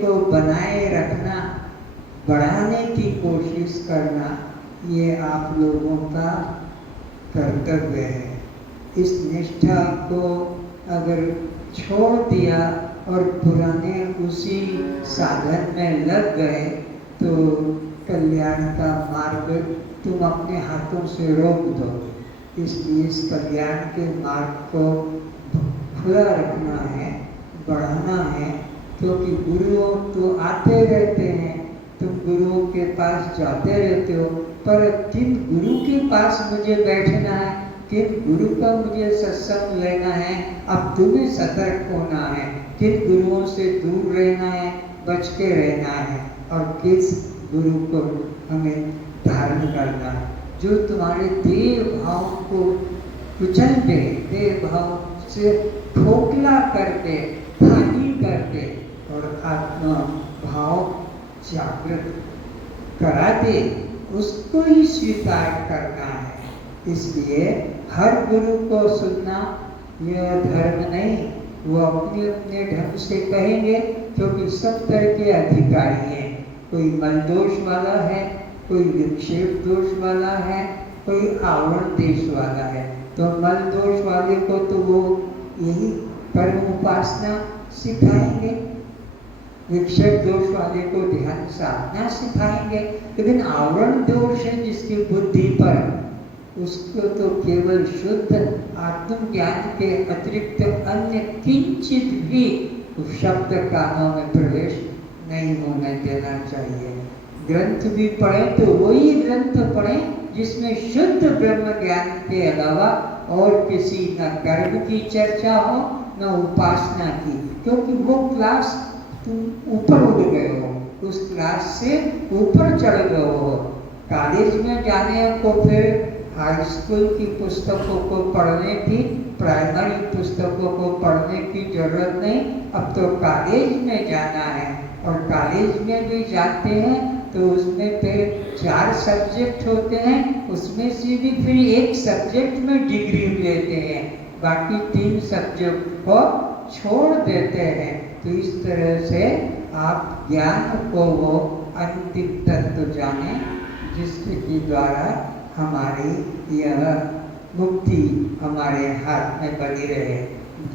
को बनाए रखना, बढ़ाने की कोशिश करना, ये आप लोगों का कर्तव्य है। इस निष्ठा को अगर छोड़ दिया और पुराने उसी साधन में लग गए तो कल्याण का मार्ग तुम अपने हाथों से रोक दो। इसलिए इस कल्याण के मार्ग को खुला रखना है, बढ़ाना है, क्योंकि गुरुओं तो आते रहते हैं, तुम गुरुओं के पास जाते रहते हो, पर किन गुरु के पास मुझे बैठना है, किन गुरु का मुझे सत्संग लेना है, अब तुम्हें सतर्क होना है। किन गुरुओं से दूर रहना है, बच के रहना है, और किस गुरु को हमें धारण करना है, जो तुम्हारे देह भाव को कुचल दे, देह भाव से खोखला कर दे, हानि कर दे और आत्मा भाव जागृत करा दे, उसको ही स्वीकार करना है। इसलिए हर गुरु को सुनना यह धर्म नहीं, वो अपने अपने ढंग से कहेंगे, क्योंकि सब तरह के अधिकारी हैं। कोई मलदोष वाला है, कोई विक्षेप दोष वाला है, कोई आवरण देश वाला है। तो मल दोष वाले को तो वो यही कर्म उपासना सिखाएंगे, विक्षेप दोष वाले को ध्यान साधना सिखाएंगे, लेकिन आवरण दोष है जिसकी बुद्धि पर, उसको तो केवल शुद्ध आत्मज्ञान के अतिरिक्त अन्य किंचित भी शब्द कानों में प्रवेश नहीं होने देना चाहिए। ग्रंथ भी पढ़े तो वही ग्रंथ पढ़े जिसमें शुद्ध ब्रह्म ज्ञान के अलावा और किसी न कर्म की चर्चा हो न उपासना की, क्योंकि वो क्लास तुम ऊपर उड़ गए हो, उस क्लास से ऊपर चढ़ गए हो। कॉलेज में जाने को फिर हाई स्कूल की पुस्तकों को पढ़ने की, प्राइमरी पुस्तकों को पढ़ने की जरूरत नहीं, अब तो कॉलेज में जाना है। और कॉलेज में भी जाते हैं तो उसमें फिर 4 सब्जेक्ट होते हैं, उसमें से भी फिर एक सब्जेक्ट में डिग्री लेते हैं, बाकी 3 सब्जेक्ट को छोड़ देते हैं। तो इस तरह से आप ज्ञान को वो अंतिम तत्व जाने जिसके द्वारा हमारी यह मुक्ति हमारे हाथ में बनी रहे।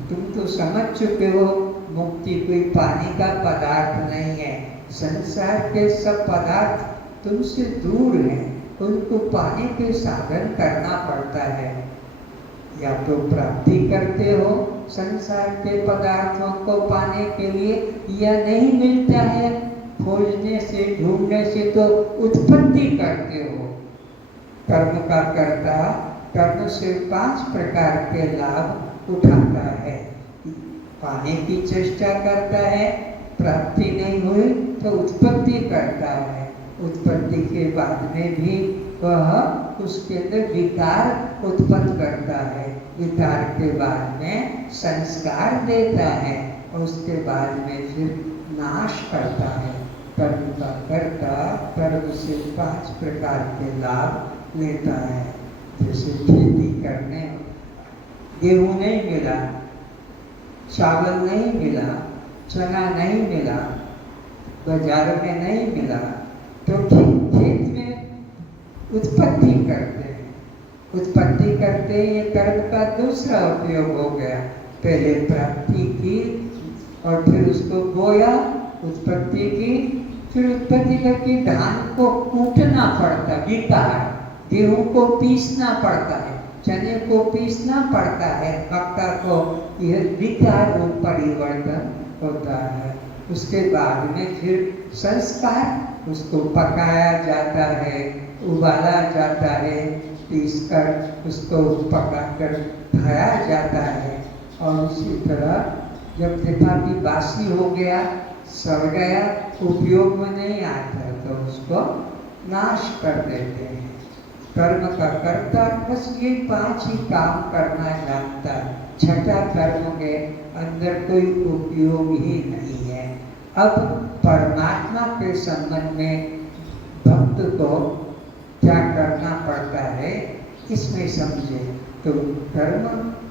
तुम तो समझ चुके हो मुक्ति कोई पानी का पदार्थ नहीं है। संसार के सब पदार्थ तुमसे दूर हैं, उनको पाने के साधन करना पड़ता है। या तो प्राप्ति करते हो संसार के पदार्थों को पाने के लिए, या नहीं मिलता है खोजने से ढूंढने से तो उत्पत्ति करते हो। कर्म का कर्ता कर्म से 5 प्रकार के लाभ उठाता है। पाने की चेष्टा करता है, प्राप्ति नहीं हुई तो उत्पत्ति करता है, उत्पत्ति के बाद में भी वह उसके अंदर विकार उत्पन्न करता है, विकार के बाद में संस्कार देता है और उसके बाद में फिर नाश करता है। कर्म का कर्ता कर्म से 5 प्रकार के लाभ लेता है। जैसे खेती करने गेहूं नहीं मिला, चावल नहीं मिला, चना नहीं मिला, बाजार में नहीं मिला, तो खेत में उत्पत्ति करते हैं। उत्पत्ति करते ये कर्म का दूसरा उपयोग हो गया। पहले प्राप्ति की और फिर उसको बोया, उत्पत्ति की, फिर उत्पत्ति करके धान को कूटना पड़ता, विकार, गेहूं को पीसना पड़ता है, चने को पीसना पड़ता है, मक्का को, यह विकार रूप परिवर्तन होता है। उसके बाद में फिर संस्कार, उसको पकाया जाता है, उबाला जाता है, पीसकर उसको पकाकर खाया जाता है। और उसी तरह जब देखा कि बासी हो गया, सड़ गया, उपयोग में नहीं आता तो उसको नाश कर देते हैं। कर्म का कर्ता बस ये 5 ही काम करना जानता है, छठा कर्म के अंदर कोई उपयोग ही नहीं है। अब परमात्मा के संबंध में भक्त को क्या करना पड़ता है इसमें समझे। तो कर्म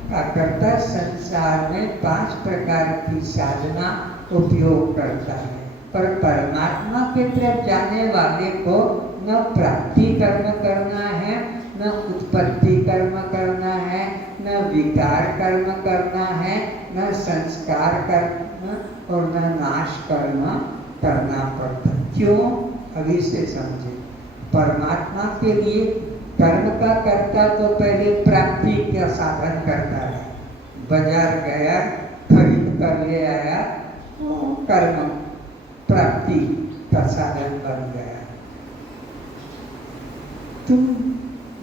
का कर्ता संसार में 5 प्रकार की साधना उपयोग करता है। पर परमात्मा की तरफ जाने वाले को न प्राप्ति कर्म करना है, न उत्पत्ति कर्म करना है, न विकार कर्म करना है, न संस्कार कर्म और न नाश कर्म करना पड़ता। क्यों? अभी से समझे। परमात्मा के लिए कर्म का करता तो पहले प्राप्ति का साधन करता है। बाजार गया, खरीद कर ले आया, तो कर्म प्राप्ति का साधन बन गया। तुम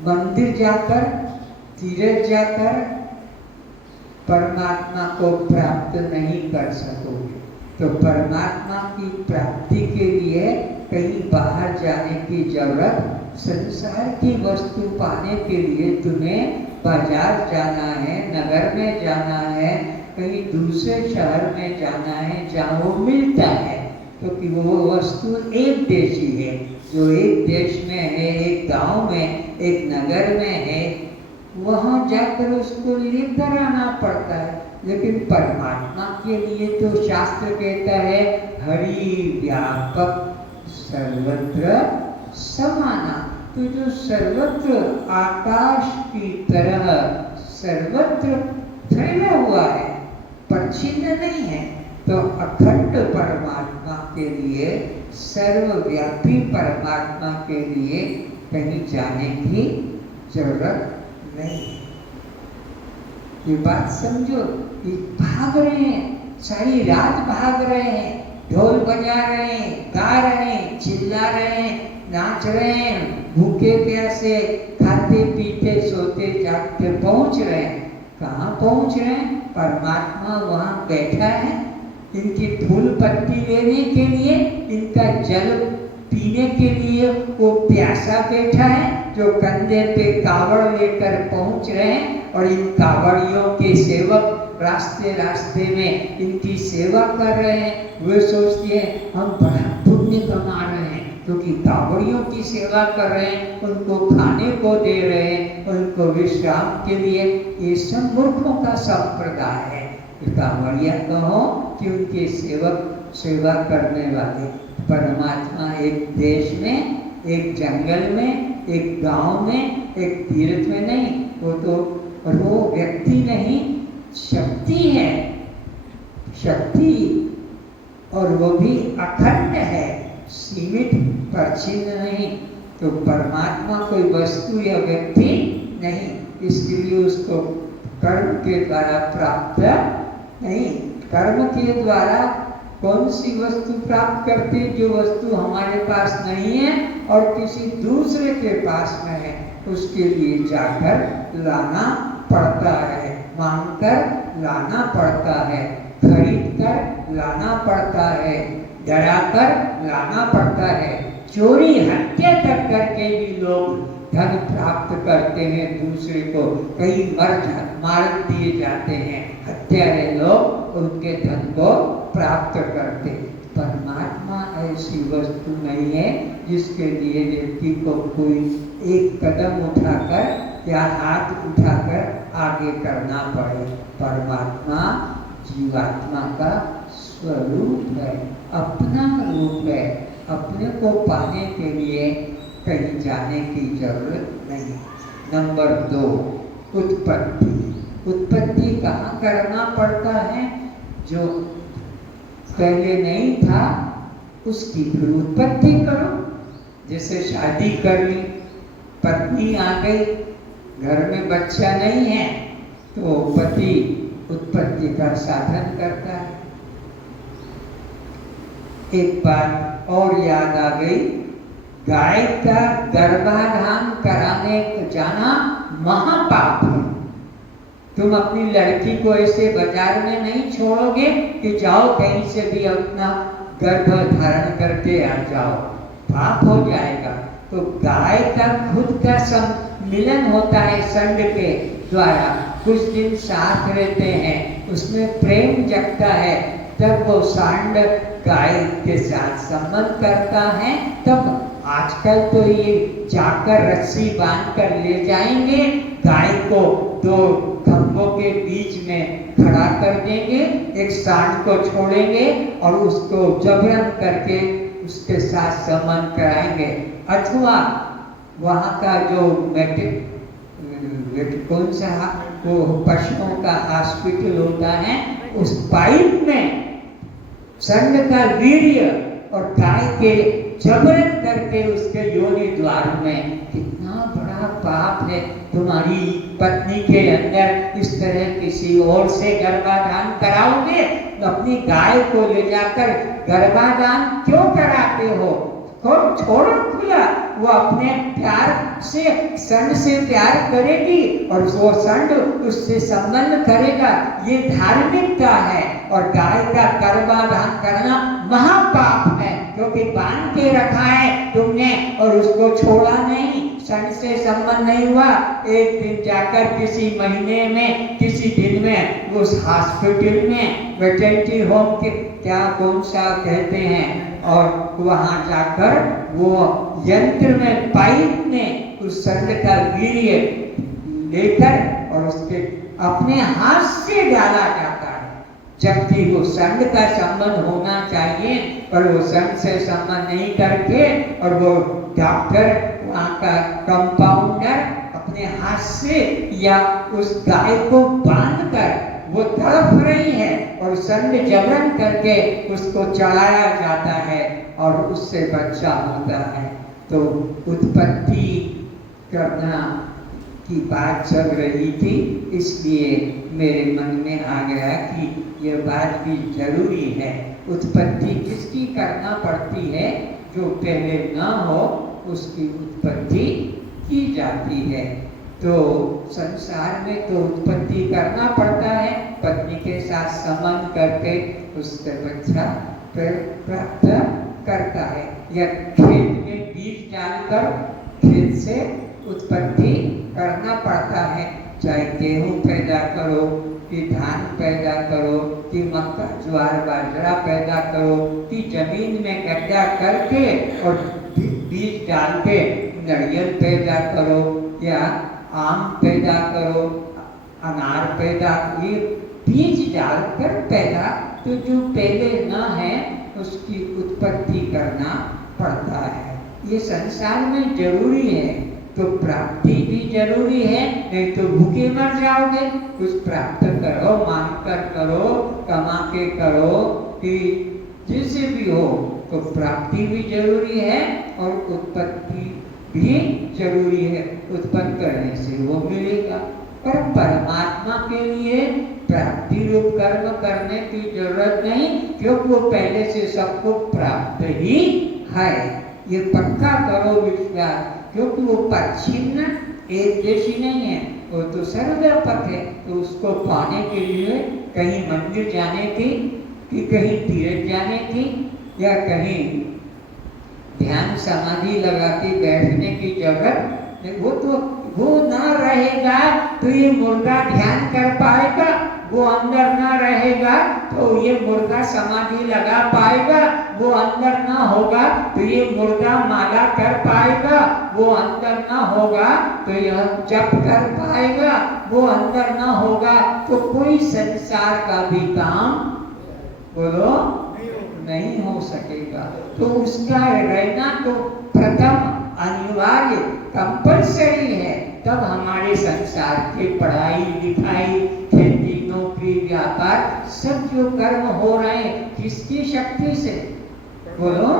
मंदिर जाकर, तीर्थ जाकर परमात्मा को प्राप्त नहीं कर सकोगे। तो परमात्मा की प्राप्ति के लिए कहीं बाहर जाने की जरूरत, संसार की वस्तु पाने के लिए तुम्हें बाजार जाना है, नगर में जाना है, कहीं दूसरे शहर में जाना है जहाँ वो मिलता है, क्योंकि वो वस्तु एक देशी है। जो एक देश में है, एक गांव में, एक नगर में है, वहाँ जाकर उसको लेकर आना पड़ता है। लेकिन परमात्मा के लिए तो शास्त्र कहता है हरि व्यापक सर्वत्र समाना। तो जो सर्वत्र आकाश की तरह सर्वत्र फैला हुआ है, परिच्छिन्न नहीं है, तो अखंड परमात्मा के लिए, सर्वव्यापी परमात्मा के लिए कहीं जाने की जरूरत नहीं। ये बात समझो। ये भाग रहे हैं, सारी रात भाग रहे हैं, ढोल बजा रहे हैं, गा रहे हैं, चिल्ला रहे हैं, नाच रहे हैं, भूखे प्यासे, खाते पीते सोते जागते पहुंच रहे हैं। कहाँ पहुंच रहे हैं? परमात्मा वहाँ बैठा है इनकी फूल पत्ती लेने के लिए, इनका जल पीने के लिए वो प्यासा बैठा है, जो कंधे पे कावड़ लेकर पहुंच रहे हैं। और इन कावड़ियों के सेवक रास्ते रास्ते में इनकी सेवा कर रहे हैं। वे सोचते हैं हम बड़ा पुण्य कमा रहे हैं, क्योंकि कावड़ियों की सेवा कर रहे हैं, उनको खाने को दे रहे हैं, उनको विश्राम के लिए। ये सब मूर्खों का संप्रदाय है। कावड़िया कहो कि उनके सेवक, सेवा करने वाले। परमात्मा एक देश में, एक जंगल में, एक गांव में, एक तीर्थ में नहीं। वो तो वो व्यक्ति नहीं, शक्ति है, शक्ति, और वो भी अखंड है, सीमित, परिच्छिन्न नहीं। तो परमात्मा कोई वस्तु या व्यक्ति नहीं, इसलिए उसको कर्म के द्वारा प्राप्त नहीं। कर्म के द्वारा कौन सी वस्तु प्राप्त करते? जो वस्तु हमारे पास नहीं है और किसी दूसरे के पास में है, उसके लिए जाकर लाना पड़ता है, मांगकर लाना पड़ता है, खरीद कर लाना पड़ता है, डरा कर लाना पड़ता है। चोरी हत्या तक करके भी लोग धन प्राप्त करते हैं दूसरे को। कई मार दिए जाते हैं, हत्यारे लोग उनके धन को प्राप्त करते। परमात्मा ऐसी वस्तु नहीं है जिसके लिए व्यक्ति को कोई एक कदम उठाकर या हाथ उठाकर आगे करना पड़े। परमात्मा जीवात्मा का स्वरूप है, अपना रूप है। अपने को पाने के लिए कहीं जाने की जरूरत नहीं। नंबर 2, उत्पत्ति। उत्पत्ति कहाँ करना पड़ता है? जो पहले नहीं था उसकी फिर उत्पत्ति करो। जैसे शादी कर ली, पत्नी आ गई, घर में बच्चा नहीं है, तो पति उत्पत्ति का साधन करता है। एक बात और याद आ गई, गाय का गर्भाधान कराने जाना महापाप है। तुम अपनी लड़की को ऐसे बाजार में नहीं छोड़ोगे कि जाओ कहीं से भी अपना गर्भ धारण करके आ जाओ, पाप हो जाएगा। तो गाय का खुद का सम्मिलन होता है संड के द्वारा, कुछ दिन साथ रहते हैं, उसमें प्रेम जगता है, तब वो सांड गाय के साथ संबंध करता है। तब आजकल तो ये जाकर रस्सी बांध कर ले जाएंगे, गाय को 2 खंभों के बीच में खड़ा कर देंगे, एक सांड को छोड़ेंगे और उसको जबरन करके उसके साथ संबंध कराएंगे। अथवा वहाँ का जो कौन सा वो पशुओं का हॉस्पिटल होता है, उस पाइप में षंड का वीर्य और गाय के जबरन करके उसके योनि द्वार में, कितना बड़ा पाप है। तुम्हारी पत्नी के अंदर इस तरह किसी और से गर्भाधान कराओगे, तो अपनी गाय को ले जाकर गर्भाधान क्यों कराते हो? छोड़ो खुला, वो अपने प्यार से षंड से प्यार करेगी और वो षंड उससे संबंध करेगा। ये धार्मिकता है। और गाय का गर्भाधान करना महापाप है, क्योंकि बांध के रखा है तुमने और उसको छोड़ा नहीं, षंड से संबंध नहीं हुआ। एक दिन जाकर किसी महीने में, किसी दिन में उस हॉस्पिटल में, वेटरनरी होम के क्या कौन सा कहते हैं, और वहां जाकर वो यंत्र में, पाइप में उस षंड का वीर्य लेकर और उसके अपने हाथ से डाला जाता है, जबकि वो षंड का संबंध होना चाहिए, पर वो षंड से संबंध नहीं करके, और वो डॉक्टर, वहाँ का कंपाउंडर अपने हाथ से या उस गाय को बांधकर, वो तड़प रही है और षंड जबरन करके उसको चढ़ाया जाता है और उससे बच्चा होता है। तो उत्पत्ति करना की बात चल रही थी, इसलिए मेरे मन में आ गया कि यह बात भी जरूरी है। उत्पत्ति किसकी करना पड़ती है? जो पहले न हो उसकी उत्पत्ति की जाती है। तो संसार में तो उत्पत्ति करना पड़ता है, पत्नी के साथ संबंध करके उससे बच्चा प्राप्त करता है, या खेत में बीज डालकर खेत से उत्पत्ति करना पड़ता है। चाहे गेहूं पैदा करो कि धान पैदा करो कि मक्का ज्वार बाजरा पैदा करो कि जमीन में गड्ढा करके और बीज डाल के नारियल पैदा करो या आम पैदा करो, अनार पैदा, ये बीज डालकर पैदा, तो जो पहले न है उसकी उत्पत्ति करना पड़ता है। ये संसार में जरूरी है, तो प्राप्ति भी जरूरी है, नहीं तो भूखे मर जाओगे। कुछ प्राप्त करो, मांग कर करो, कमा के करो, कि जैसे भी हो, तो प्राप्ति भी जरूरी है और उत्पत्ति भी जरूरी है। उत्पन्न करने से वो मिलेगा, पर परमात्मा के लिए प्राप्ति रूप कर्म करने की जरूरत नहीं, क्योंकि वो पहले से सबको प्राप्त ही है। ये पक्का करो विश्वास, क्योंकि वो परिच्छिन्न एक जैसी नहीं है, वो तो सर्वव्यापक है। तो उसको पाने के लिए कहीं मंदिर जाने की, कि कहीं तीर्थ जाने की, या कहीं ध्यान समाधि लगा के बैठने की जरूरत नहीं। वो तो वो ना रहेगा तो ये मुर्गा ध्यान कर पाएगा, वो अंदर ना रहेगा तो ये मुर्गा समाधि लगा पाएगा, वो अंदर ना होगा तो ये मुर्गा माला कर पाएगा, वो अंदर ना होगा तो यह जप कर पाएगा, वो अंदर ना होगा तो कोई संसार का भी काम बोलो नहीं हो सकेगा। तो उसका रहना तो प्रथम अनिवार्य कंपल्सरी है। तब हमारे संसार के पढ़ाई लिखाई, खेती नौकरी व्यापार सब जो कर्म हो रहे हैं किसकी शक्ति से बोलो?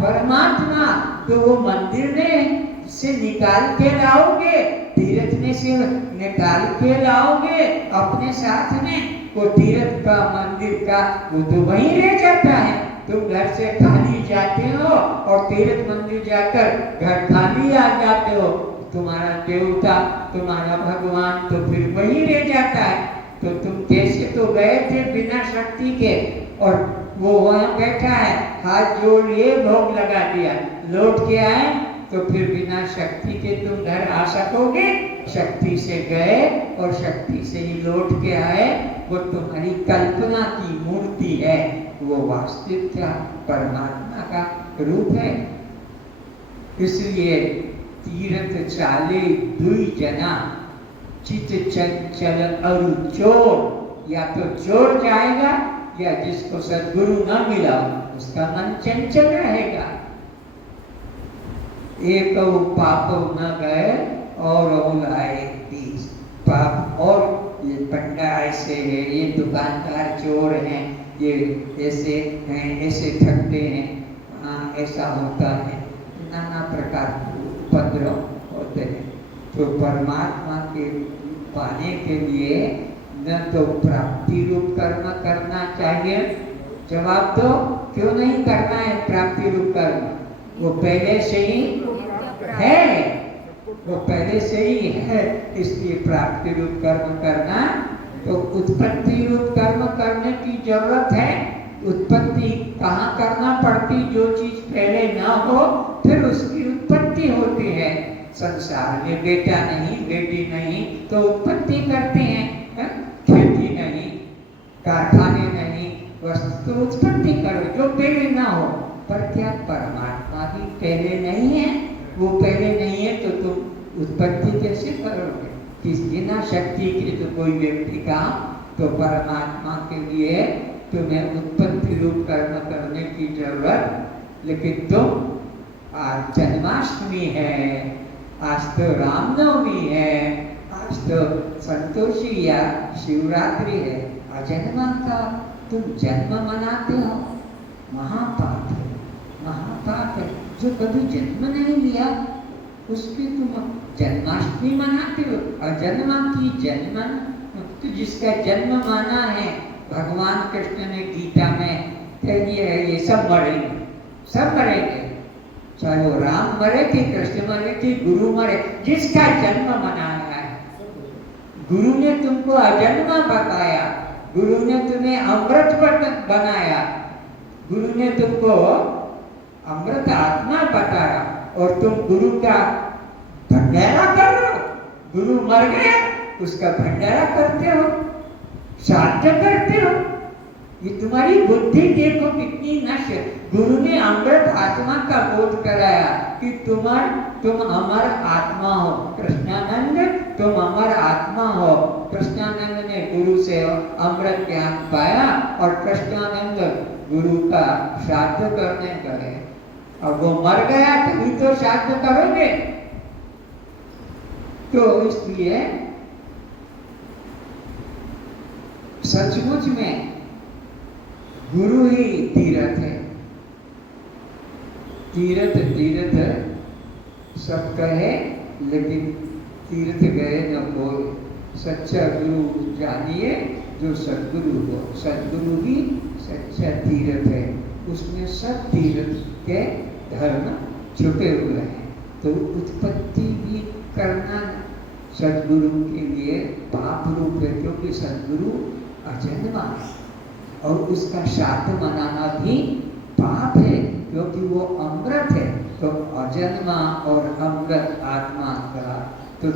परमात्मा। तो वो मंदिर में से निकाल के लाओगे, तीर्थ में से निकाल के लाओगे अपने साथ में, वो तीर्थ का मंदिर का वो तो वहीं रह जाता है। तुम घर से खाली जाते हो और तीर्थ मंदिर जाकर घर खाली आ जाते हो, तुम्हारा देवता, तुम्हारा भगवान तो फिर वहीं रह जाता है। तो तुम कैसे तो गए थे बिना शक्ति के, और वो वहां बैठा है, हाथ जोड़ लिए, भोग लगा दिया, लौट के आए, तो फिर बिना शक्ति के तुम घर आ सकोगे? शक्ति से गए और शक्ति से ही लौट के आए, वो तुम्हारी कल्पना की मूर्ति है, वो वास्तविकता परमात्मा का रूप है। इसलिए तीर्थ चाले दुई जना, चित चंचल अरु चोर, या तो चोर जाएगा, या जिसको सद्गुरु न मिला उसका मन चंचल रहेगा। एक पाप न गए और लाए 20 पाप। और ये पंडा ऐसे है, ये दुकानदार चोर हैं, ये ऐसे हैं, ऐसे ठगते हैं, ऐसा होता है, नाना प्रकार के उपद्रव होते हैं। तो परमात्मा के पाने के लिए न तो प्राप्ति रूप कर्म करना चाहिए। जवाब दो, क्यों नहीं करना है प्राप्ति रूप कर्म? वो पहले से ही है, वो पहले से ही है, इसलिए प्राप्ति रूप कर्म करना। तो उत्पत्ति रूप कर्म करने की जरूरत है। उत्पत्ति कहाँ करना पड़ती? जो चीज पहले ना हो फिर उसकी उत्पत्ति होती है। संसार में बेटा नहीं, बेटी नहीं, तो उत्पत्ति करते हैं। खेती नहीं, कारखाने नहीं, वस्तु तो उत्पत्ति करो जो पहले ना हो। पर क्या परमात्मा भी पहले नहीं है? वो पहले नहीं है तो तुम उत्पत्ति कैसे करोगे? किस बिना शक्ति के तो कोई व्यक्ति का, तो परमात्मा के लिए तुम्हें उत्पत्ति रूप कर्म करने की जरूरत। लेकिन तुम आज जन्माष्टमी है, आज तो रामनवमी है, आज तो संतोषी या शिवरात्रि है, अजन्मा का तुम जन्म मनाते हो। महापाप है, महापाप है। जो कभी जन्म नहीं लिया उसकी तुम जन्माष्टमी मनाते हो। अजन्मा की जन्म, तो जिसका जन्म माना है, भगवान कृष्ण ने गीता में कह दिया है, ये सब मरेंगे, सब मरेंगे। चाहे वो राम मरे कि कृष्ण मरे कि गुरु मरे, जिसका जन्म मनाया है। गुरु ने तुमको अजन्मा बताया, गुरु ने तुम्हें अमृत बनाया, गुरु ने तुमको अमृत आत्मा बताया, और तुम गुरु का भंडारा कर रहे हो। गुरु मर गया, उसका भंडारा करते हो, श्राद्ध करते हो। ये तुम्हारी बुद्धि देखो कितनी नष्ट है। गुरु ने अमृत आत्मा का बोध कराया कि तुम अमर आत्मा हो। कृष्णानंद तुम अमर आत्मा हो। कृष्णानंद ने गुरु से अमृत ज्ञान पाया और कृष्णानंद गुरु का श्राद्ध करने गए। और वो मर गया तभी तो श्राद्ध करोगे। तो इसलिए सचमुच में गुरु ही तीर्थ है। तीर्थ तीर्थ सब कहे, लेकिन तीर्थ गए न कोई। सच्चा गुरु जानिए जो सद्गुरु हो। सद्गुरु ही सच्चा तीर्थ है। उसमें सब तीर्थ के धर्म छुपे हुए हैं। तो उत्पत्ति भी करना सद्गुरु के लिए पाप रूप है, क्योंकि सद्गुरु अजन्मा है। और उसका श्राद्ध मनाना भी पाप है, क्योंकि वो अमृत है। तो अजन्मा और अमृत आत्मा का, तो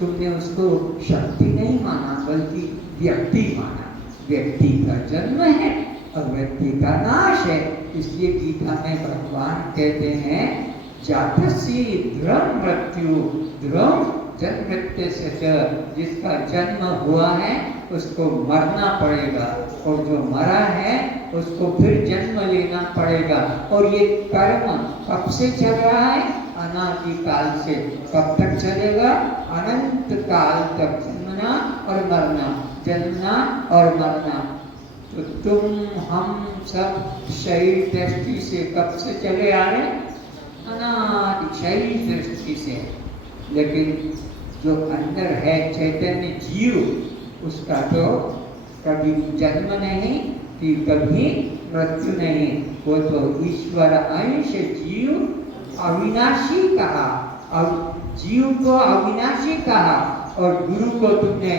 तुमने उसको शक्ति नहीं माना, बल्कि व्यक्ति माना। व्यक्ति का जन्म है और व्यक्ति का नाश है। इसलिए गीता में भगवान कहते हैं, जातस्य ध्रुव मृत्यु, ध्रुव जन्म मृत्यु से, जिसका जन्म हुआ है उसको मरना पड़ेगा, और जो मरा है उसको फिर जन्म लेना पड़ेगा। और ये कर्म कब से चल रहा है? अनादि काल से। कब तक चलेगा? अनंत काल तक जन्मना और मरना, जन्मना और मरना। तो तुम हम सब शरीर दृष्टि से कब से चले आ रहे? अनादि शरीर दृष्टि से। लेकिन जो अंदर है चैतन्य जीव, उसका तो कभी जन्म नहीं कि कभी मृत्यु नहीं। वो तो ईश्वर अंश जीव अविनाशी कहा, अब जीव को अविनाशी कहा, और गुरु को तुमने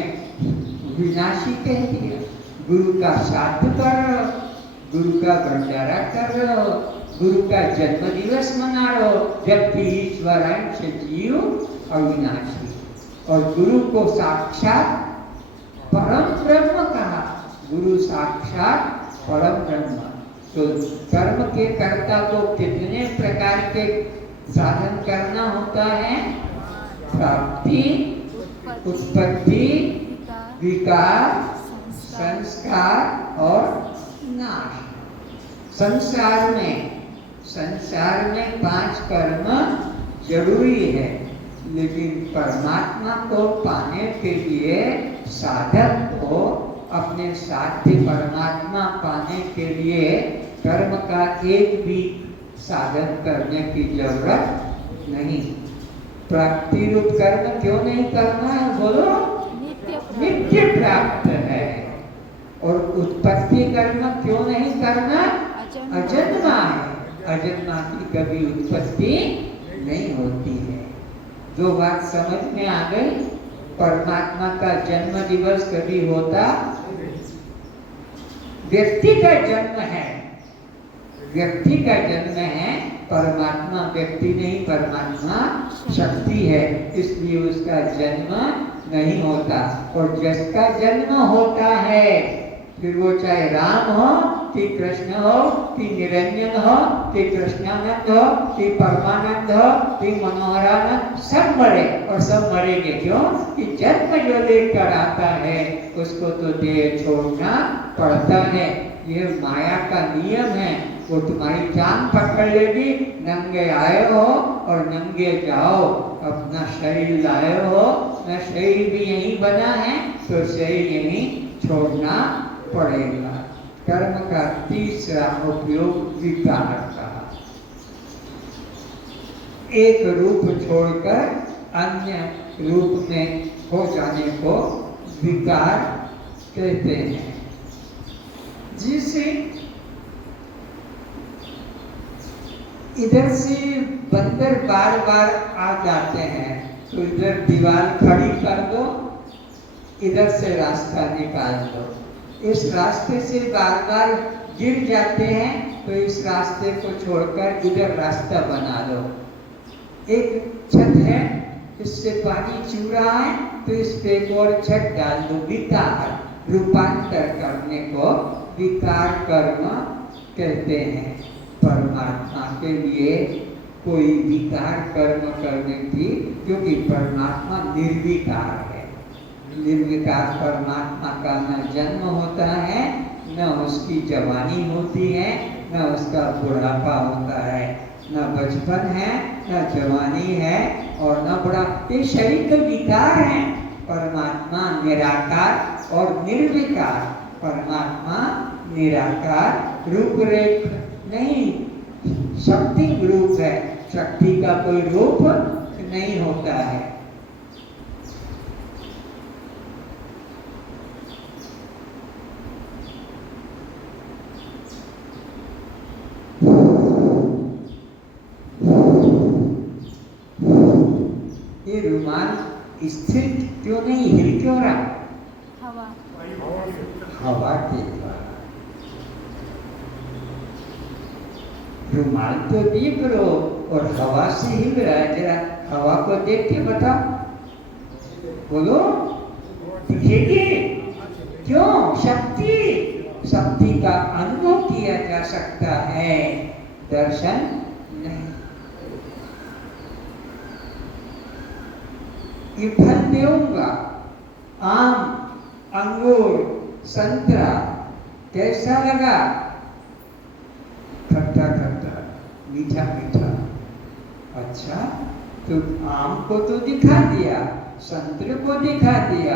विनाशी कह दिया। गुरु का श्राद्ध कर रहे हो, गुरु का भंडारा कर रहे हो, गुरु का जन्म दिवस मना रहे हो, जबकि ईश्वर अंश जीव अविनाशी। और गुरु को साक्षात परम ब्रह्म कहा। गुरु साक्षात परम ब्रह्म। तो कर्म के कर्ता को कितने प्रकार के साधन करना होता है? प्राप्ति, उत्पत्ति, विकार, संस्कार और नाश। संसार में 5 कर्म जरूरी है, लेकिन परमात्मा को पाने के लिए साधक को अपने साध्य परमात्मा पाने के लिए कर्म का एक भी साधन करने की जरूरत नहीं। प्राप्ति रूप कर्म क्यों नहीं करना है बोलो? नित्य प्राप्त है। और उत्पत्ति कर्म क्यों नहीं करना? अजन्मा है। अजन्मा की कभी उत्पत्ति नहीं होती है। जो बात समझ में आ गई? परमात्मा का जन्म दिवस कभी होता? व्यक्ति का जन्म है, व्यक्ति का जन्म है। परमात्मा व्यक्ति नहीं, परमात्मा शक्ति है, इसलिए उसका जन्म नहीं होता। और जिसका जन्म होता है, फिर वो चाहे राम हो कि कृष्ण हो कि निरंजन हो कि कृष्णानंद हो कि परमानंद हो कि मनोहरानंद, सब मरे और सब मरेंगे। क्यों? कि जन्म जो लेकर आता है उसको तो देह छोड़ना पड़ता है। ये माया का नियम है। वो तुम्हारी जान पकड़ लेगी, नंगे आए हो और नंगे जाओ। अपना शरीर लाए हो, न शरीर भी यही बना है तो शरीर यही छोड़ना पड़ेगा। कर्म का तीसरा उपयोग विकार का। एक रूप छोड़कर अन्य रूप में हो जाने को विकार कहते हैं। जिसे इधर से बंदर बार बार आ जाते हैं तो इधर दीवार खड़ी कर दो, इधर से रास्ता निकाल दो। इस रास्ते से बार बार गिर जाते हैं तो इस रास्ते को छोड़कर इधर रास्ता बना दो। एक छत है, इससे पानी चू रहा है तो इस पे एक और छत डाल दो। विकार, रूपांतर करने को विकार कर्म कहते हैं। परमात्मा के लिए कोई विकार कर्म करने की, क्योंकि परमात्मा निर्विकार है। निर्विकार परमात्मा का न जन्म होता है, न उसकी जवानी होती है, न उसका बुढ़ापा होता है, न बचपन है, न जवानी है और न बुढ़ापा। ये शरीर के विकार हैं। परमात्मा निराकार और निर्विकार। परमात्मा निराकार, रूपरेख नहीं, शक्ति रूप है। शक्ति का कोई रूप नहीं होता है। ये रुमाल स्थिर क्यों नहीं, हिल क्यों रहा? हवा के द्वारा। रुमाल तो देख लो और हवा से हिल रहा है। जरा हवा को देख के बताओ, बोलो, दिखेगी? क्यों? शक्ति, शक्ति का अनुभव किया जा सकता है, दर्शन नहीं। ये फल दूंगा, आम, अंगूर, संतरा, कैसा लगा? खट्टा खट्टा, मीठा मीठा। अच्छा, तो आम को तो दिखा दिया, संतरे को दिखा दिया,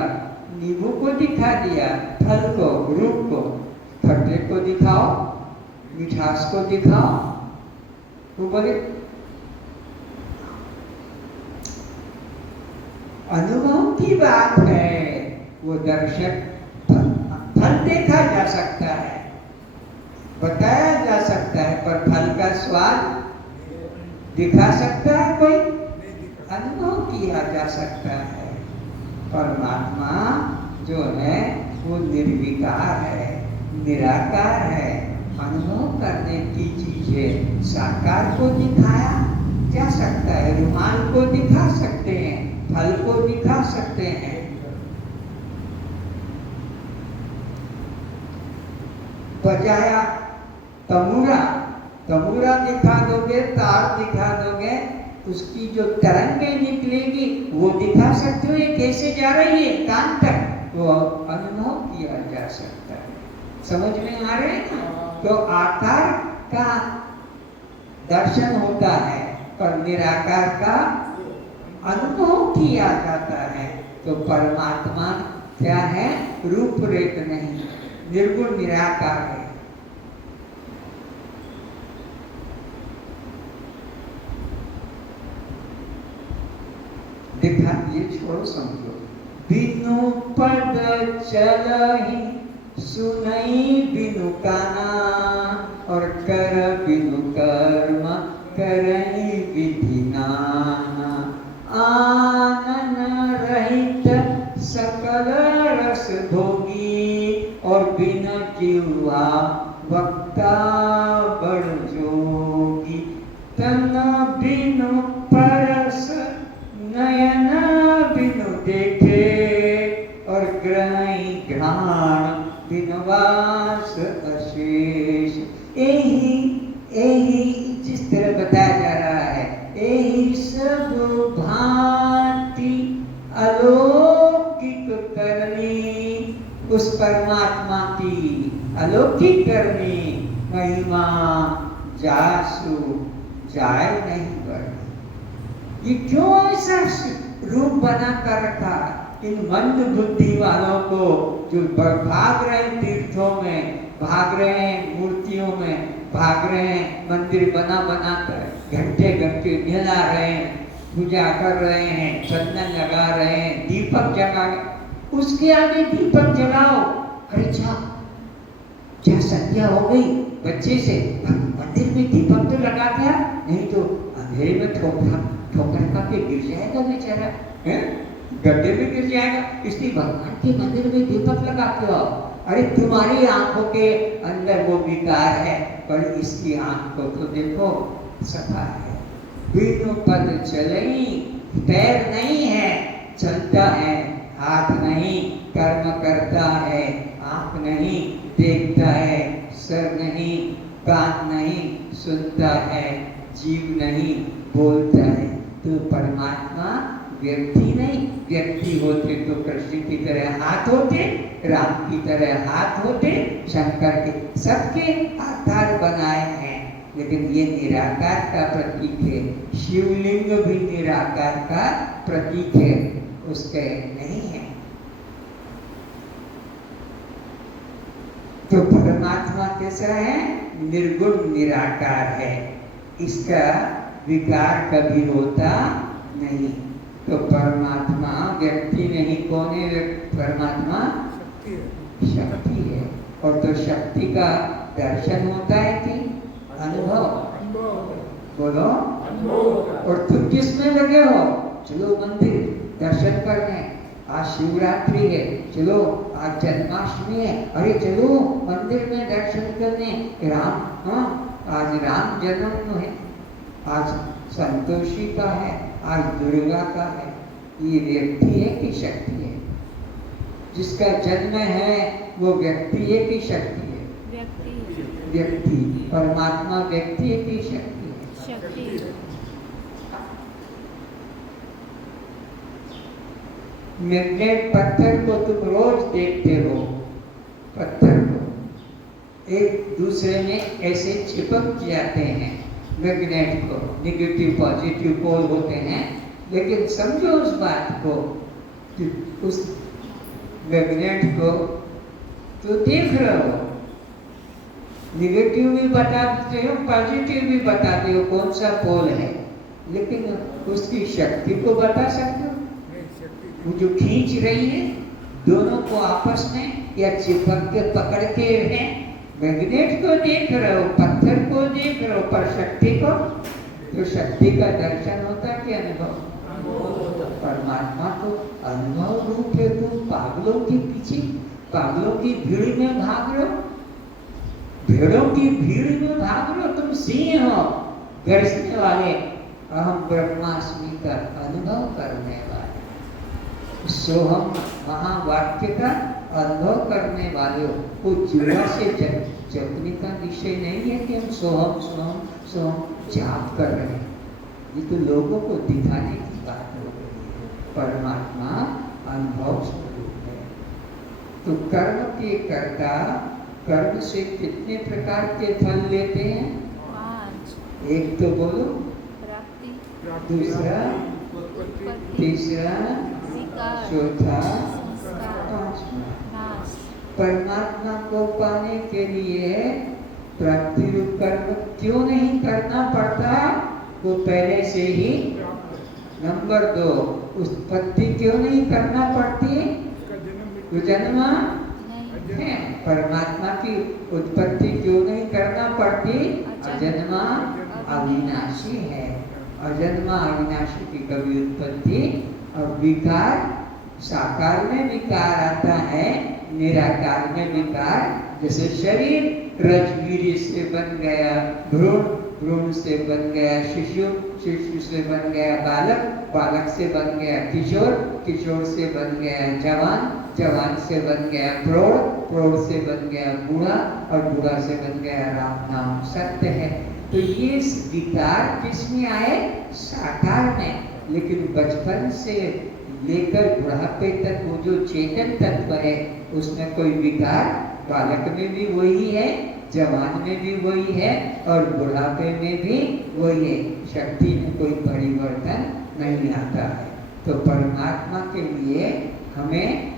नींबू को दिखा दिया, फल को, रूप को। खट्टे को दिखाओ, मिठास को दिखाओ। तो बोले अनुभव की बात है। वो दर्शक, फल देखा जा सकता है, बताया जा सकता है, पर फल का स्वाद दिखा सकता है कोई? अनुभव किया जा सकता है। परमात्मा जो है वो निर्विकार है, निराकार है। अनुभव करने की चीजें साकार को दिखाया जा सकता है, रुमाल को दिखा सकते हैं, फल को दिखा सकते हैं। बजाया तमूरा, तमूरा दिखा दोगे, तार दिखा दोगे, उसकी जो तरंगें निकलेगी वो दिखा सकते हो। ये कैसे जा रही है कान तक, वो अनुभव किया जा सकता है। समझ में आ रहे हैं ना? तो आकार का दर्शन होता है पर निराकार का अनुभव किया जाता है। तो परमात्मा क्या है? रूपरेख नहीं, निर्गुण निराकार है। दिखा ये छोड़ो, समझो। बिनु पद चलहि सुनई बिनु काना, और कर बिनु कर्म करई विधि नाना। आनन रहित सकल रस भोगी, और बिना जिह्वा वक्ता बड़ जोगी। तन बिनु परस नयन बिनु देखे, और ग्रही घ्राण बिनु वास अशेष। यही जिस तरह बताया जा रहा है, यही सब भांति अलौकिक करनी, उस परमात्मा की अलौकिक करनी महिमा जासु जाय नहीं बढ़ी। ये क्यों ऐसा रूप बना कर रखा इन मंद बुद्धि वालों को, जो भाग रहे हैं तीर्थों में, भाग रहे हैं मूर्तियों में, भाग रहे हैं मंदिर बना बना कर, घंटे घंटे नहला रहे हैं, पूजा कर रहे हैं, चंदन लगा रहे हैं, दीपक जगा रहे। उसके आगे दीपक जलाओ, अरे क्या संध्या हो गई बच्चे से, मंदिर में दीपक तो लगा दिया, नहीं तो अंधेरे में ठोकर खा के गिर जाएगा बेचारा, गड्ढे में गिर जाएगा। इसलिए भगवान के मंदिर में दीपक लगा के आओ। अरे तुम्हारी आंखों के अंदर वो विकार है, पर इसकी आंख को तो देखो सफा है। बिनु पद चलई, पैर नहीं है चलता है, हाथ नहीं कर्म करता है, आंख नहीं देखता है, सर नहीं कान नहीं सुनता है, जीव नहीं बोलता है। तो परमात्मा व्यक्ति नहीं, व्यक्ति होते तो कृष्ण की तरह हाथ होते, राम की तरह हाथ होते, शंकर के सबके आकार बनाए हैं। लेकिन ये निराकार का प्रतीक है, शिवलिंग भी निराकार का प्रतीक है, उसके नहीं है। तो परमात्मा कैसा है? निर्गुण निराकार है, इसका विकार कभी होता नहीं। तो परमात्मा व्यक्ति नहीं, कौन है परमात्मा? शक्ति है। और तो शक्ति का दर्शन होता है कि अनुभव? बोलो। और तुम किस में लगे हो? चलो मंदिर दर्शन करने, आज शिवरात्रि है, चलो आज जन्माष्टमी है, अरे चलो मंदिर में दर्शन करने, राम, हाँ आज राम जन्म है, आज संतोषी का है, आज दुर्गा का है। ये व्यक्ति है कि शक्ति है? जिसका जन्म है वो व्यक्ति है कि शक्ति है? व्यक्ति। परमात्मा व्यक्ति है कि शक्ति है? शक्ति। मैग्नेट पत्थर को तुम रोज देखते हो, पत्थर को एक दूसरे में ऐसे चिपक जाते हैं, मैग्नेट को निगेटिव पॉजिटिव पोल होते हैं। लेकिन समझो उस बात को कि उस मैग्नेट को तो देख रहे हो, निगेटिव भी बता देते हो, पॉजिटिव भी बताते हो कौन सा पोल है, लेकिन उसकी शक्ति को बता सकते हो? वो जो खींच रही है दोनों को आपस में, या चिपक के पकड़ के है। मैग्नेट को देख रहे हो, पत्थर को देख रहे हो, पर शक्ति को, तो शक्ति का दर्शन होता है कि अनुभव? परमात्मा तो अनुभव रूप है। तुम पागलों के पीछे, पागलों की भीड़ में भाग रहे हो, भेड़ों की भीड़ में भाग रहे हो, तुम सिंह हो गरजने वाले, अहम ब्रह्मास्मि का अनुभव करने वाले, सोहम महावाक्य का अनुभव करने वाले हो। वो जीवा से जपने का विषय नहीं है कि हम सोहम सोहम सोहम जाप कर रहे हैं, ये तो लोगों को दिखाने की बात हो रही है। परमात्मा अनुभव स्वरूप है। तो कर्म के कर्ता कर्म से कितने प्रकार के फल लेते हैं? 5। एक तो बोलो, प्राप्ति, दूसरा, उत्पत्ति, तीसरा, विकार, चौथा, संस्कार, पांचवा। नाश। परमात्मा को पाने के लिए प्राप्ति रूप कर्म क्यों नहीं करना पड़ता? वो पहले से ही। नंबर 2, उत्पत्ति क्यों नहीं करना पड़ती? तो जन्म है। परमात्मा की उत्पत्ति क्यों नहीं करना पड़ती? अजन्मा अविनाशी है। अजन्मा अविनाशी की कभी उत्पत्ति और विकार, साकार में विकार आता है, निराकार में विकार। जैसे शरीर रजवीर से बन गया भ्रूण, भ्रूण से बन गया शिशु, शिशु से बन गया बालक, बालक से बन गया किशोर, किशोर से बन गया जवान, जवान से बन गया प्रौढ़, प्रौढ़ से बन गया बूढ़ा और बूढ़ा से बन गया राम नाम सत्य है। तो ये विकार किसमें आए? साकार में। लेकिन बचपन से लेकर बुढ़ापे तक वो जो चेतन तत्व है उसमें कोई विकार, बालक में भी वही है, जवान में भी वही है और बुढ़ापे में भी वही है। शक्ति में कोई परिवर्तन नहीं आता है। तो परमात्मा के लिए हमें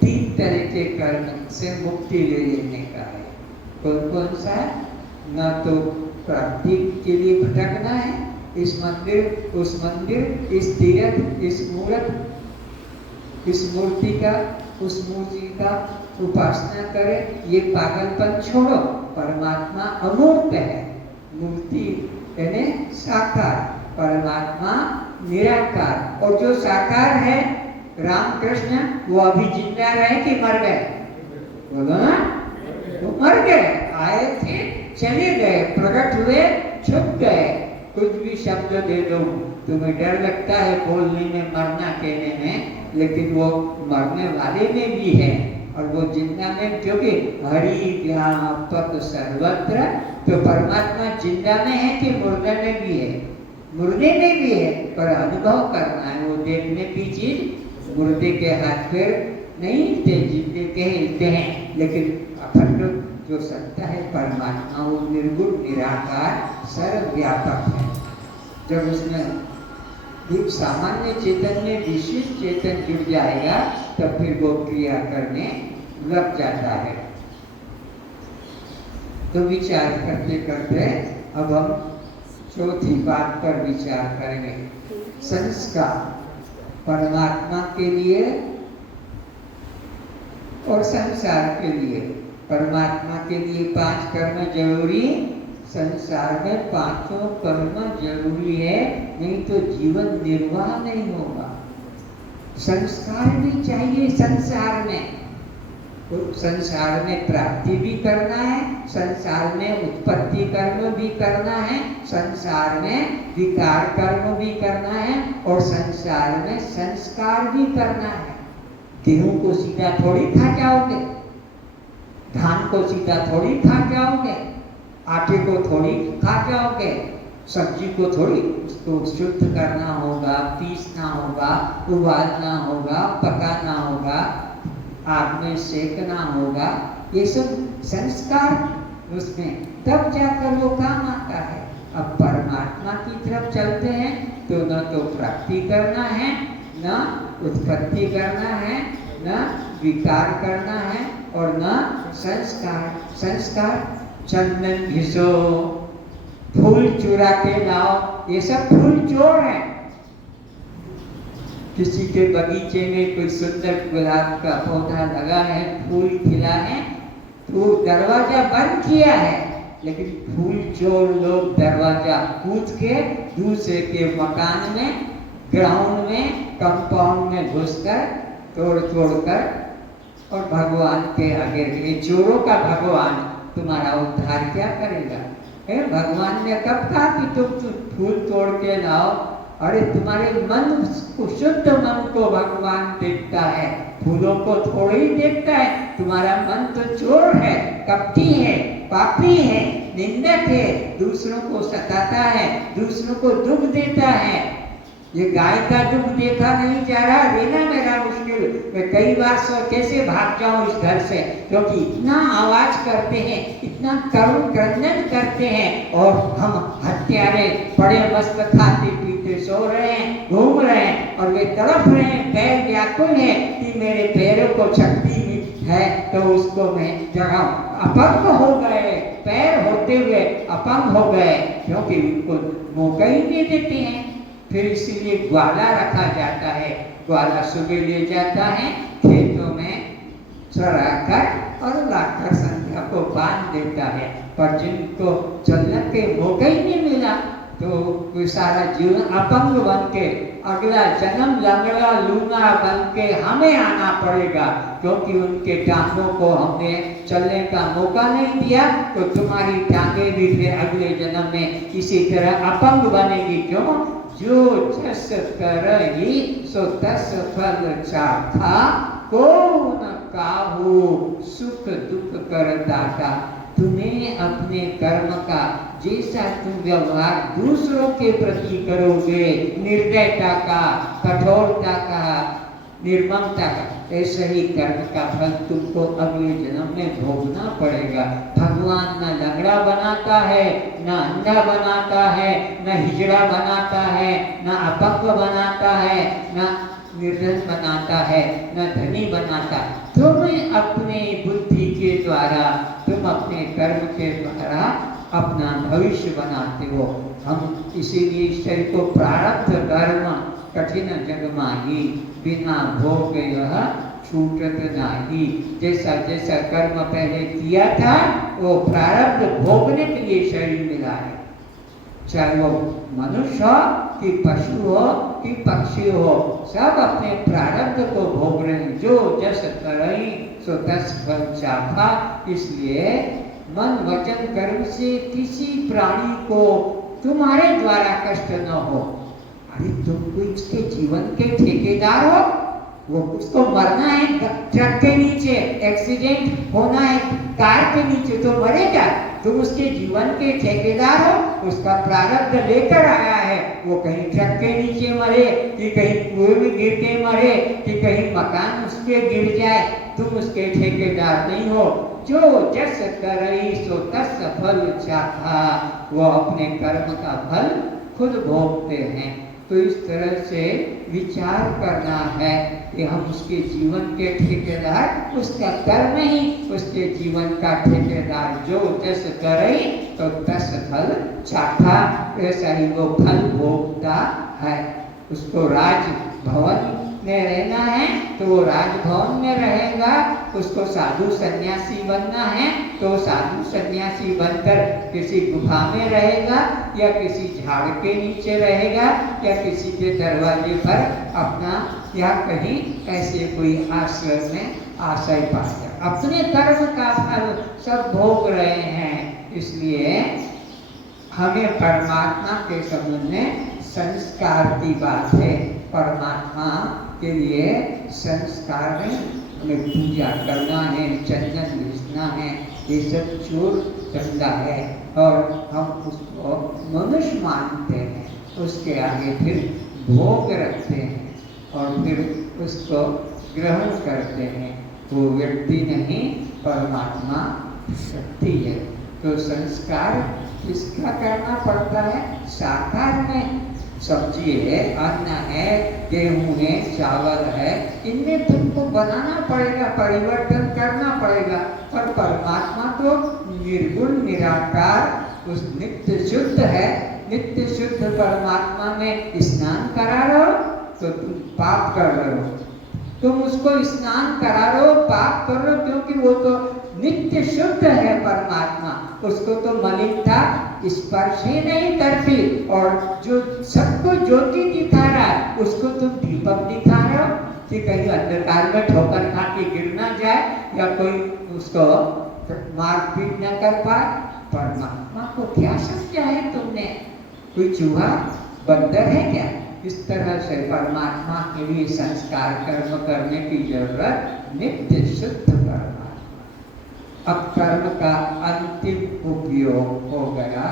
3 तरह के कर्म से मुक्ति ले लेने का है। कौन कौन सा? न तो प्राप्ति के लिए भटकना है, इस मंदिर उस मंदिर, इस तीर्थ इस मूर्त, इस मूर्ति का उस मूर्ति का उपासना करें, ये पागलपन छोड़ो। परमात्मा अमूर्त है, मूर्ति यानी साकार, परमात्मा निराकार। और जो साकार है रामकृष्ण, वो अभी जिंदा रहे कि मर गए? बोलो ना, वो मर गए। आए थे, चले गए, प्रकट हुए, छुप गए। कुछ भी शब्द दे दो, तुम्हें डर लगता है बोलने में, मरना कहने में, लेकिन वो मरने वाले में भी है और वो जिंदा में, क्योंकि हरि व्यापक सर्वत्र। तो परमात्मा जिंदा में है कि मुर्दे में भी है? मुर्दे में भी है, पर अनुभव करना है। वो देखने की चीज मुर्दे के हाथ पैर नहीं हिलते, जिंदे के हिलते हैं, लेकिन अखंड जो सत्ता है परमात्मा, वो निर्गुण निराकार सर्वव्यापक है। जब उसमें एक सामान्य चेतन में विशेष चेतन जुड़ जाएगा तब फिर वो क्रिया करने लग जाता है। तो विचार करते करते अब हम चौथी बात पर विचार करेंगे। संस्कार परमात्मा के लिए और संसार के लिए। परमात्मा के लिए 5 कर्म जरूरी, संसार में 5 कर्म जरूरी है, नहीं तो जीवन निर्वाह नहीं होगा। संस्कार भी चाहिए संसार में, तो संसार में प्राप्ति भी करना है, संसार में उत्पत्ति कर्म भी करना है, संसार में विकार कर्म भी करना है और संसार में संस्कार भी करना है। गेहूं को सीधा थोड़ी खा जाओगे, धान को सीधा थोड़ी खा जाओगे, आटे को थोड़ी खा जाओगे, सब्जी को थोड़ी, उसको शुद्ध करना होगा, पीसना होगा, उबालना होगा, पकाना होगा, आग में सेकना होगा। ये सब संस्कार उसमें, तब जाकर वो काम आता है। अब परमात्मा की तरफ चलते हैं तो न तो प्राप्ति करना है, न उत्पत्ति करना है, न विकार करना है और न संस्कार। संस्कार चंदन घिसो, फूल चुरा के लाओ, ये सब फूल चोर है। किसी के बगीचे में कोई सुंदर गुलाब का पौधा लगा है, फूल खिला है, तो दरवाजा बंद किया है, लेकिन फूल चोर लोग दरवाजा कूद के दूसरे के मकान में, ग्राउंड में, कंपाउंड में घुसकर तोड़ तोड़ कर और भगवान के आगे, ये चोरों का भगवान तुम्हारा उद्धार क्या करेगा? भगवान ने कब कहा कि तुम फूल तोड़ के लाओ? अरे तुम्हारे मन को, शुद्ध मन को भगवान देखता है, फूलों को थोड़ी ही देखता है। तुम्हारा मन तो चोर है, कपटी है, पापी है, निंदक है, दूसरों को सताता है, दूसरों को दुख देता है, ये गाय का दुख देखा नहीं जा रहा, देना मेरा मुश्किल। मैं कई बार कैसे भाग जाऊं इस घर से, क्योंकि इतना आवाज करते हैं, इतना करुण क्रंदन करते हैं, और हम हत्यारे बड़े मस्त खाते पीते सो रहे हैं, घूम रहे हैं, और वे तड़प रहे हैं, पैर व्याकुल है कि मेरे पैरों को शक्ति है तो उसको मैं जगाऊं। अपंग हो गए, पैर होते हुए अपंग हो गए, क्योंकि उनको मौका ही नहीं देते हैं। फिर इसीलिए ग्वाला रखा जाता है। ग्वाला सुबह ले जाता है खेतों में चराकर और लाकर संध्या को बांध देता है। पर जिनको चलने के मौका ही नहीं मिला तो कोई सारा जीवन अपंग बन के, अगला जन्म लंगड़ा लूंगा बन के हमें आना पड़ेगा, क्योंकि उनके टांगों को हमने चलने का मौका नहीं दिया। तो तुम्हारी टांगे भी फिर अगले जन्म में इसी तरह अपंग बनेगी। क्यों? जो जस करहि सो तस फल चाखा, को न काहू सुख दुख कर दाता। तुम्हें अपने कर्म का जैसा तुम व्यवहार दूसरों के प्रति करोगे, निर्दयता का, कठोरता का, निर्ममता का, ऐसे ही कर्म का फल तुमको अगले जन्म में भोगना पड़ेगा। भगवान न लंगड़ा बनाता है, न अंधा बनाता है, न हिजड़ा बनाता है, न अपंग बनाता है, न निर्धन बनाता है, न धनी बनाता। तुम्हें अपने बुद्धि के द्वारा, तुम अपने कर्म के द्वारा अपना भविष्य बनाते हो। हम इसीलिए शरीर को प्रारब्ध कर्म कठिन जग माही, बिना भोग यह छूटत नाही। जैसा जैसा कर्म पहले किया था वो प्रारब्ध भोगने के लिए शरीर मिला है। चाहे वो मनुष्य हो कि पशु हो कि पक्षी हो, सब अपने प्रारब्ध को भोग रहे हैं। जो जस करई सो तस फल चाखा। इसलिए मन वचन कर्म से किसी प्राणी को तुम्हारे द्वारा कष्ट न हो। अरे तुम कोई इसके जीवन के ठेकेदार हो, वो उसको मरना है, ट्रक के नीचे एक्सीडेंट होना है, कार के नीचे तो मरेगा। तुम उसके जीवन के ठेकेदार हो, उसका प्रारब्ध लेकर आया है। वो कहीं ट्रक के नीचे मरे कि कहीं कुएं में गिर के मरे कि कहीं मकान उसके गिर जाए, तुम उसके ठेकेदार नहीं हो। जो जस करई सो तस फल चाखा, वो अपने कर्म का फल खुद भोगते हैं। तो इस तरह से विचार करना है कि हम उसके जीवन के ठेकेदार, उसका कर्म ही उसके जीवन का ठेकेदार। जो जस करई तो तस फल चाखा, ऐसा ही वो फल भोगता है। उसको राज भवन में रहना है तो वो राजभवन में रहेगा। उसको साधु सन्यासी बनना है तो साधु सन्यासी बनकर किसी गुफा में रहेगा, या किसी झाड़ के नीचे रहेगा, या किसी के दरवाजे पर अपना, या कहीं ऐसे कोई आश्रम में आश्रय पाकर अपने कर्म का फल सब भोग रहे हैं। इसलिए हमें परमात्मा के संबंध में संस्कार की बात है। परमात्मा के लिए संस्कार में हमें पूजा करना है, चंदन घिसना है, ये सब चोर धंधा है, और हम उसको मनुष्य मानते हैं। उसके आगे फिर भोग रखते हैं और फिर उसको ग्रहण करते हैं। वो व्यक्ति नहीं, परमात्मा शक्ति है। तो संस्कार किसका करना पड़ता है? साकार में सब्जी है, अन्न है, गेहूं है, चावल है, इनमें तुमको बनाना पड़ेगा, परिवर्तन करना पड़ेगा। पर परमात्मा तो निर्गुण निराकार, उस नित्य शुद्ध है। नित्य शुद्ध परमात्मा में स्नान करा रहे हो तो तुम पाप कर रहे हो। तुम उसको स्नान करा रहे हो, पाप कर रहे हो, क्योंकि वो तो नित्य शुद्ध है परमात्मा। उसको तो मलिनता स्पर्श ही नहीं करती। और जो सबको ज्योति दिखा रहा है, उसको तुम दीपक दिखा रहे हो कि कहीं अंधकार में ठोकर खा के गिर ना जाए, या कोई उसको मारपीट न कर पाए। परमात्मा को क्या समझा है तुमने? कोई चूहा बंदर है क्या? इस तरह से परमात्मा के लिए संस्कार कर्म करने की जरूरत। नित्य शुद्ध परमात्मा। अब कर्म का अंतिम उपयोग हो गया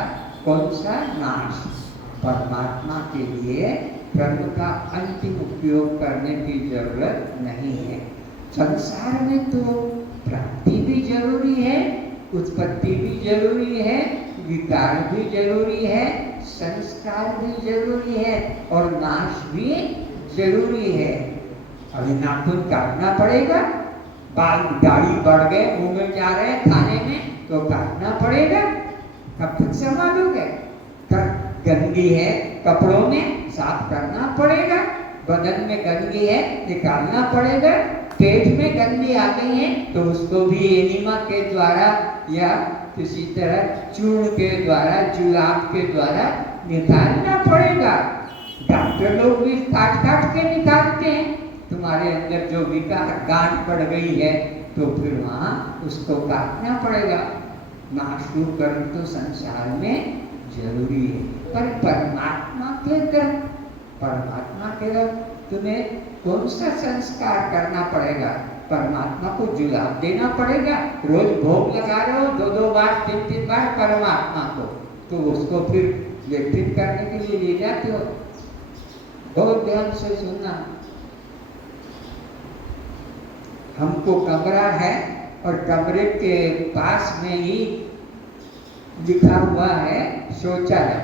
कौन सा? नाश। परमात्मा के लिए कर्म का अंतिम उपयोग करने की जरूरत नहीं है। संसार में तो प्राप्ति भी जरूरी है, उत्पत्ति भी जरूरी है, विकार भी जरूरी है, संस्कार भी जरूरी है और नाश भी जरूरी है। अभी नाखून काटना पड़ेगा, बाल दाढ़ी बढ़ गए, मुंह में जा रहे हैं खाने में तो काटना पड़ेगा। कब तक संभालोगे? गंदगी है कपड़ों में साफ करना पड़ेगा, बदन में गंदगी है निकालना पड़ेगा, पेट में गंदगी आ गई है तो उसको भी एनिमा के द्वारा या किसी तरह चूर्ण के द्वारा, जुलाब के द्वारा निकालना पड़ेगा। डॉक्टर लोग भी काट काट के निकालते हैं। तुम्हारे अंदर जो विकार गांठ पड़ गई है तो फिर वहाँ उसको काटना पड़ेगा। नाशरूप कर्म तो संसार में जरूरी है, पर परमात्मा के तरफ तुम्हें कौन सा संस्कार करना पड़ेगा? परमात्मा को जुलाब देना पड़ेगा। रोज भोग लगा रहे हो 2-2 बार 3-3 बार परमात्मा को, तो उसको फिर लेट्रिन करने के लिए ले जाते हो। बहुत ध्यान से सुनना। हमको कमरा है और कमरे के पास में ही लिखा हुआ है शौचालय।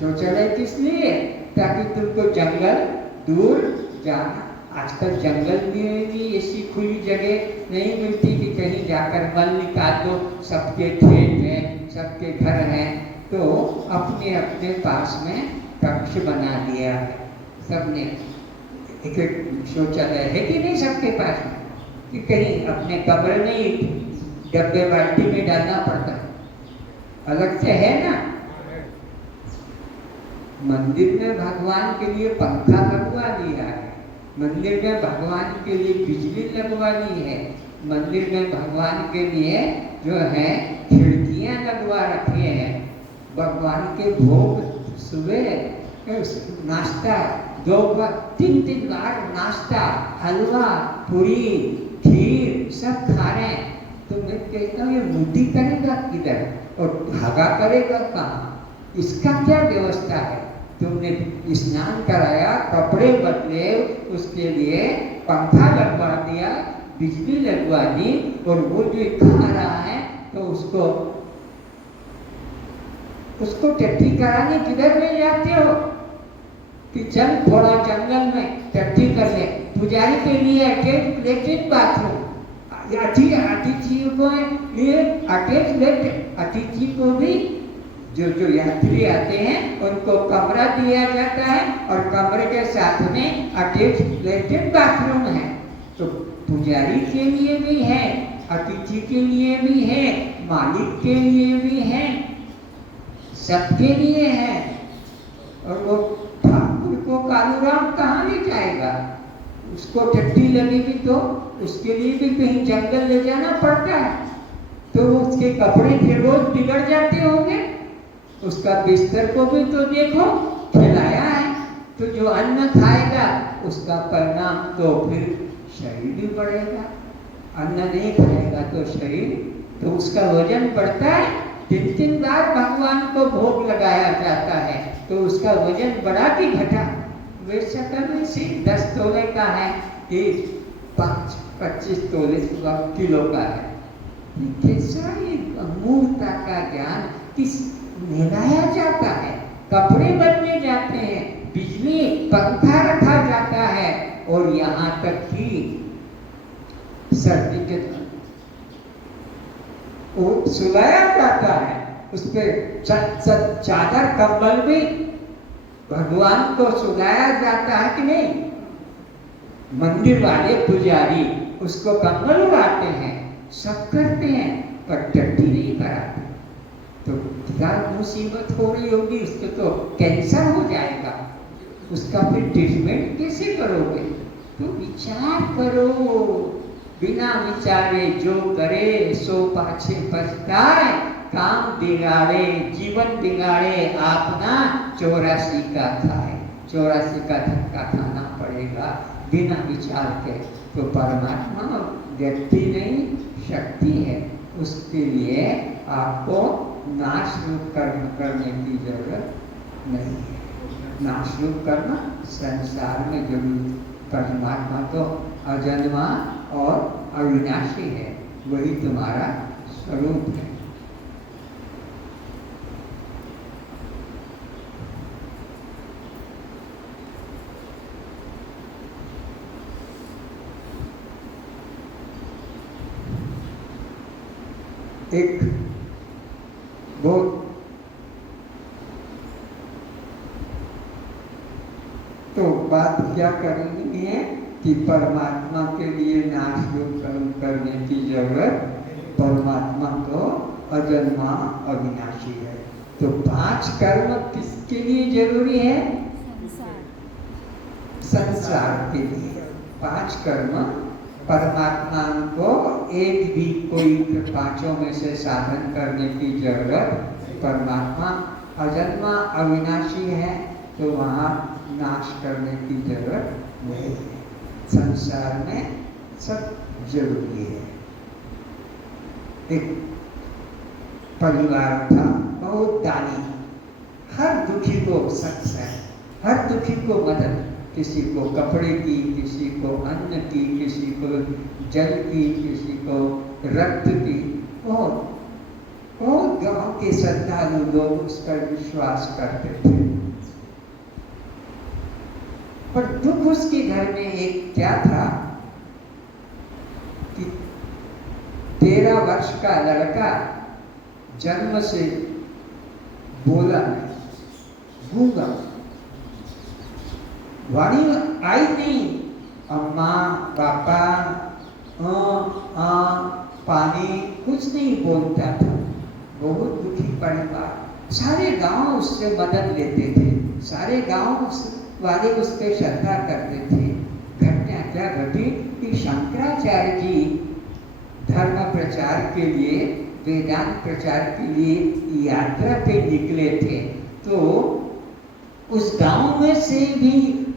शौचालय किस लिए? ताकि तुमको जंगल दूर जाना। आजकल जंगल में भी ऐसी खुली जगह नहीं मिलती कि कहीं जाकर मल निकाल दो। सबके खेत हैं, सबके घर हैं, तो अपने अपने पास में कक्ष बना दिया है सबने। एक शौचालय है कि नहीं सबके पास में? कि कहीं अपने कमरे में ही डब्बे बाल्टी में डालना पड़ता है, अलग से है ना। मंदिर में भगवान के लिए पंखा लगवा दिया है, मंदिर में भगवान के लिए बिजली लगवा दी है, मंदिर में भगवान के लिए जो है खिड़कियां लगवा रखी हैं। भगवान के भोग सुबह नाश्ता, 2 बार 3-3 बार नाश्ता, हलवा पूरी खीर सब खा रहे हैं। तो मैं कहता हूँ ये मुट्ठी करेगा किधर और धागा करेगा कहाँ? इसका क्या व्यवस्था है? तुमने स्नान कराया, कपड़े बदले, उसके लिए पंखा लगवा दिया, बिजली लगवा दी, और वो जो खा रहा है तो उसको टट्टी कराने किधर में जाते हो? कि चल थोड़ा जंगल में टट्टी कर ले। पुजारी के लिए अटैच लेट्रिन बाथरूम, अतिथि को लिए अटैच लेट्रिन। अतिथि को भी जो यात्री आते हैं उनको कमरा दिया जाता है और कमरे के साथ में अटैच लेट्रिन बाथरूम है। तो पुजारी के लिए भी है, अतिथि के लिए भी है, मालिक के लिए भी है, सबके लिए है। और वो ठाकुर को कालूराम कहाँ ले जाएगा? उसको टट्टी लगेगी तो उसके लिए भी कहीं जंगल ले जाना पड़ता है, तो उसके कपड़े फिर रोज बिगड़ जाते होंगे। उसका बिस्तर को भी तो देखो खिलाया है, तो जो अन्न खाएगा उसका परिणाम तो फिर शरीर भी बढ़ेगा। अन्न नहीं खाएगा तो शरीर, तो उसका वजन बढ़ता है। 3-3 बार भगवान को भोग लगाया जाता है तो उसका वजन बढ़ा कि घटा? वे सकल से 10 तोले का है कि 25 तोले किलो का है। कैसा मूर्ता का ज्ञान किस मिलाया जाता है? कपड़े बदले जाते हैं, बिजली पंखा रखा जाता है, और यहाँ तक कि सर्दी के वो सुलाया जाता है, उस पर चादर कंबल भी भगवान को सुलाया जाता है कि नहीं? मंदिर वाले पुजारी उसको कंबल उड़ाते हैं, सब करते हैं, पर टट्टी नहीं कराते। तो क्या मुसीबत हो रही होगी? उसको तो कैंसर हो जाएगा, उसका फिर ट्रीटमेंट कैसे करोगे? तो विचार करो। बिना विचारे जो करे सो पाछे पछताए, काम बिगाड़े जीवन बिगाड़े अपना 84 का खाए। 84 का धक्का खाना पड़ेगा बिना विचार के। तो परमात्मा व्यक्ति नहीं शक्ति है, उसके लिए आपको नाश रूप कर्म करने की जरूरत नहीं है। नाशरूप करना संसार में जरूर। परमात्मा तो अजन्मा और अविनाशी है, वही तुम्हारा स्वरूप है। एक बहुत तो बात क्या करनी है कि परमात्मा के लिए नाश योग कर्म करने की जरूरत, परमात्मा तो अजन्मा अविनाशी है। तो 5 कर्म किसके लिए जरूरी है? संसार के लिए 5 कर्म परमात्मा को एक भी कोई 5 में से साधन करने की जरूरत। परमात्मा अजन्मा अविनाशी है तो वहाँ नाश करने की जरूरत नहीं है। संसार में सब जरूरी है। एक परिवार था, बहुत दानी, हर दुखी को सत्संग, हर दुखी को मदद, किसी को कपड़े की, किसी को अन्न की, किसी को जल की, किसी को रक्त की। बहुत गांव के श्रद्धालु लोग उस पर विश्वास करते थे। पर दुख उसके घर में एक क्या था कि 13 वर्ष का लड़का जन्म से बोला नहीं, गूंगा, वाणी आई नहीं, अम्मा पापा पानी कुछ नहीं बोलता था। बहुत दुखी परिवार। सारे गांव उससे मदद लेते थे, सारे गांव वाले उस पर श्रद्धा करते थे। घटना क्या घटी कि शंकराचार्य जी धर्म प्रचार के लिए, वेदांत प्रचार के लिए यात्रा पे निकले थे। तो उस गांव में से भी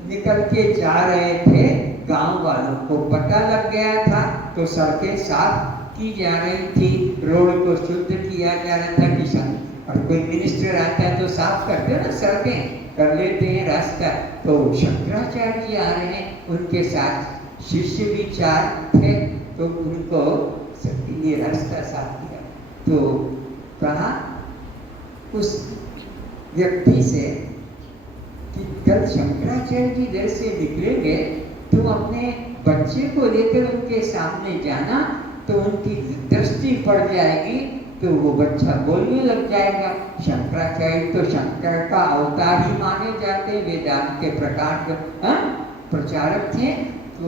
निकल के जा रहे थे। गांव वालों को पता लग गया था तो सड़कें साफ की जा रही थी, रोड को शुद्ध किया जा रहा था। किसान और कोई मिनिस्टर आता है तो साफ करते ना, सड़कें कर लेते हैं रास्ता। तो शंकराचार्य जी आ रहे हैं, उनके साथ शिष्य भी 4 थे, तो उनको सबके लिए रास्ता साफ किया। तो कहा उस व्यक्ति से कि कल शंकराचार्य जी इधर से निकलेंगे, तुम अपने बच्चे को लेकर उनके सामने जाना, तो उनकी दृष्टि पड़ जाएगी, तो वो बच्चा बोलने लग जाएगा। शंकराचार्य तो शंकर का अवतार ही माने जाते, वेदांत के प्रचारक थे। तो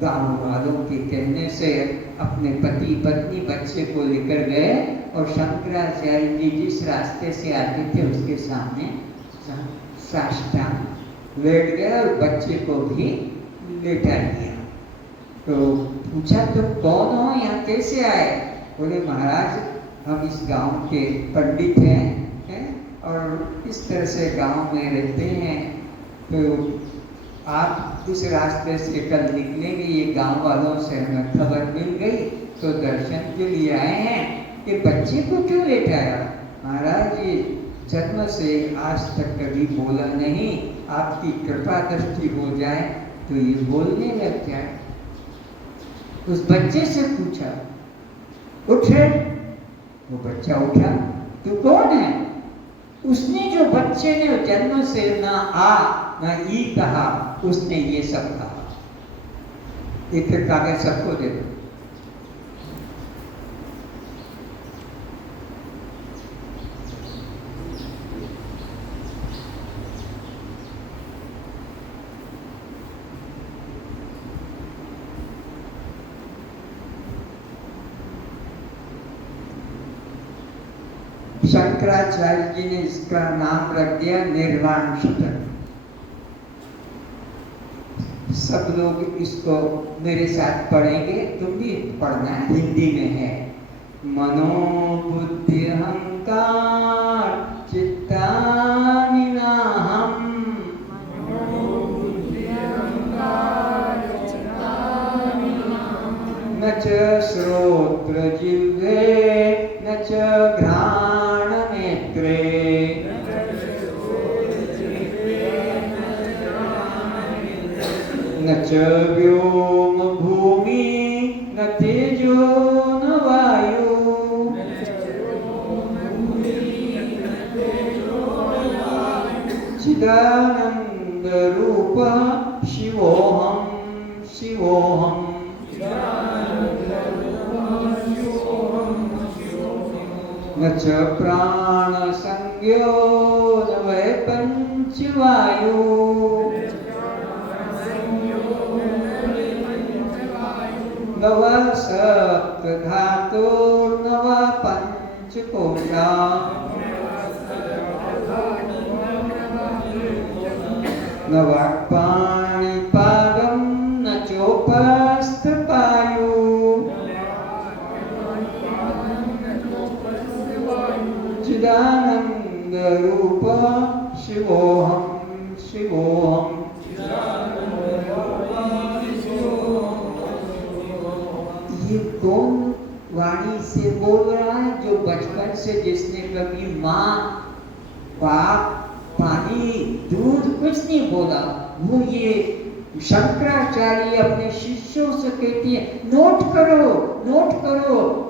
गांव वालों के कहने से अपने पति पत्नी बच्चे को लेकर गए और शंकराचार्य जी जिस रास्ते से आते थे उसके सामने साष्टांग लेट गए और बच्चे को भी लेटा दिया। तो पूछा तुम कौन हो, यहाँ कैसे आए? बोले महाराज हम इस गांव के पंडित हैं और इस तरह से गांव में रहते हैं। तो आप इस रास्ते से कल निकलेंगे, ये गांव वालों से हमें खबर मिल गई, तो दर्शन के लिए आए हैं। कि बच्चे को क्यों लेटाया? महाराज ये जन्म से आज तक कभी बोला नहीं, आपकी कृपा दृष्टि हो जाए तो ये बोलने लग जाए। उस बच्चे से पूछा उठे, वो बच्चा उठा। तू कौन है? उसने जो बच्चे ने जन्म से ना आ ना ई कहा, उसने ये सब कहा। एक कागज सबको दे दो। शंकराचार्य जी ने इसका नाम रख दिया निर्वाण शतक। सब लोग इसको मेरे साथ पढ़ेंगे, तुम भी पढ़ना, हिंदी में है। मनोबुद्धि अहंकार चित्तानि नाहम्, न च श्रोत्र जिह्वे न च घ्राण नेत्रे, च व्योम भूमि न तेजो न वायु चिदानंद रूप शिवोहम शिवोहम न च प्राण संज्ञो न वै पंचवायु न वा सप्त धातुर्न वा पंचकोशा न वाक्पाणिपादं न चोपस्थपायु चिदानंद रूप शिवोहम शिवोहम ये कौन वाणी से बोल रहा है? जो बचपन से जिसने कभी माँ बाप पानी दूध कुछ नहीं बोला, वो ये शंकराचार्य अपने शिष्यों से कहती है नोट करो,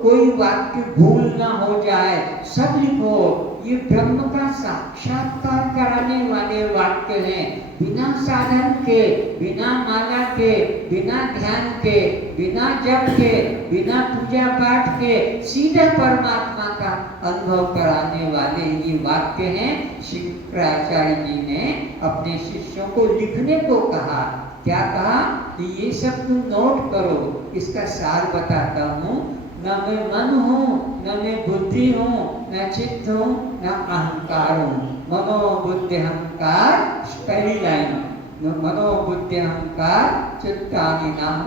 कोई वाक्य भूल ना हो जाए, सब लिखो। ये ब्रह्म का साक्षात्कार कराने वाले वाक्य हैं। बिना साधन के, बिना माला के, बिना ध्यान के, बिना जप के, बिना पूजा पाठ के सीधे परमात्मा का अनुभव कराने वाले ये वाक्य हैं। शंकराचार्य जी ने अपने शिष्यों को लिखने को कहा। क्या कहा कि ये सब तुम नोट करो। इसका सार बताता हूँ। न मैं मन हूँ, न मैं बुद्धि हूँ, न चित्त हूँ, न अहंकार हूँ। मनोबुद्धि अहंकार, पहली लाइन। मनोबुद्धि अहंकार चित्तानि नाम।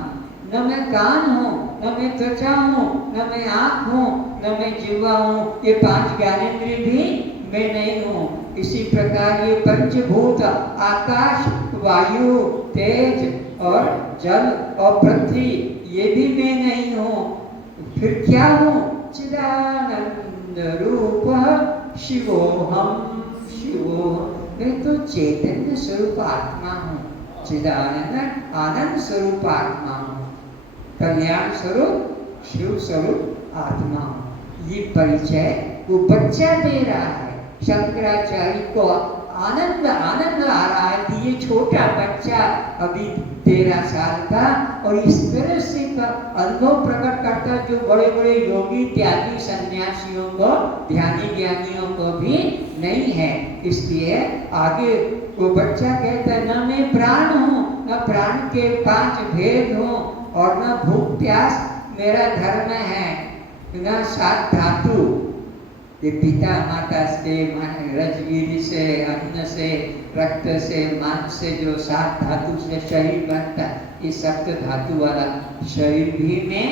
न मैं कान हूँ, न मैं त्वचा हूँ, न मैं आँख हूँ, न मैं जीवा हूँ। ये 5 ज्ञानेंद्रिय भी मैं नहीं हूँ। इसी प्रकार ये पंचभूत आकाश, वायु, तेज और जल और पृथ्वी, ये भी मैं नहीं हूँ। फिर क्या हूँ? चिदानंद रूप शिवोहम शिवोहम। मैं तो चैतन्य स्वरूप आत्मा हूँ। चिदानंद आनंद स्वरूप आत्मा हूँ। कल्याण स्वरूप शिव स्वरूप आत्मा हूँ। ये परिचय वो बच्चा दे रहा है। शंकराचार्य को आनंद आ रहा है कि ये छोटा बच्चा अभी 13 साल का और इस तरह से का अनुभव प्रकट करता जो बड़े बड़े योगी त्यागी सन्यासियों को, ध्यानी ज्ञानियों को भी नहीं है। इसलिए आगे वो बच्चा कहता है न मैं प्राण हूँ, न प्राण के 5 भेद हूँ और न भूख प्यास मेरा धर्म है, न 7 धातु। ये पिता माता से, रजगीरी से, अन्न से, रक्त से, मांस से जो 7 धातु से शरीर बनता है, ये सप्त धातु वाला शरीर भी मैं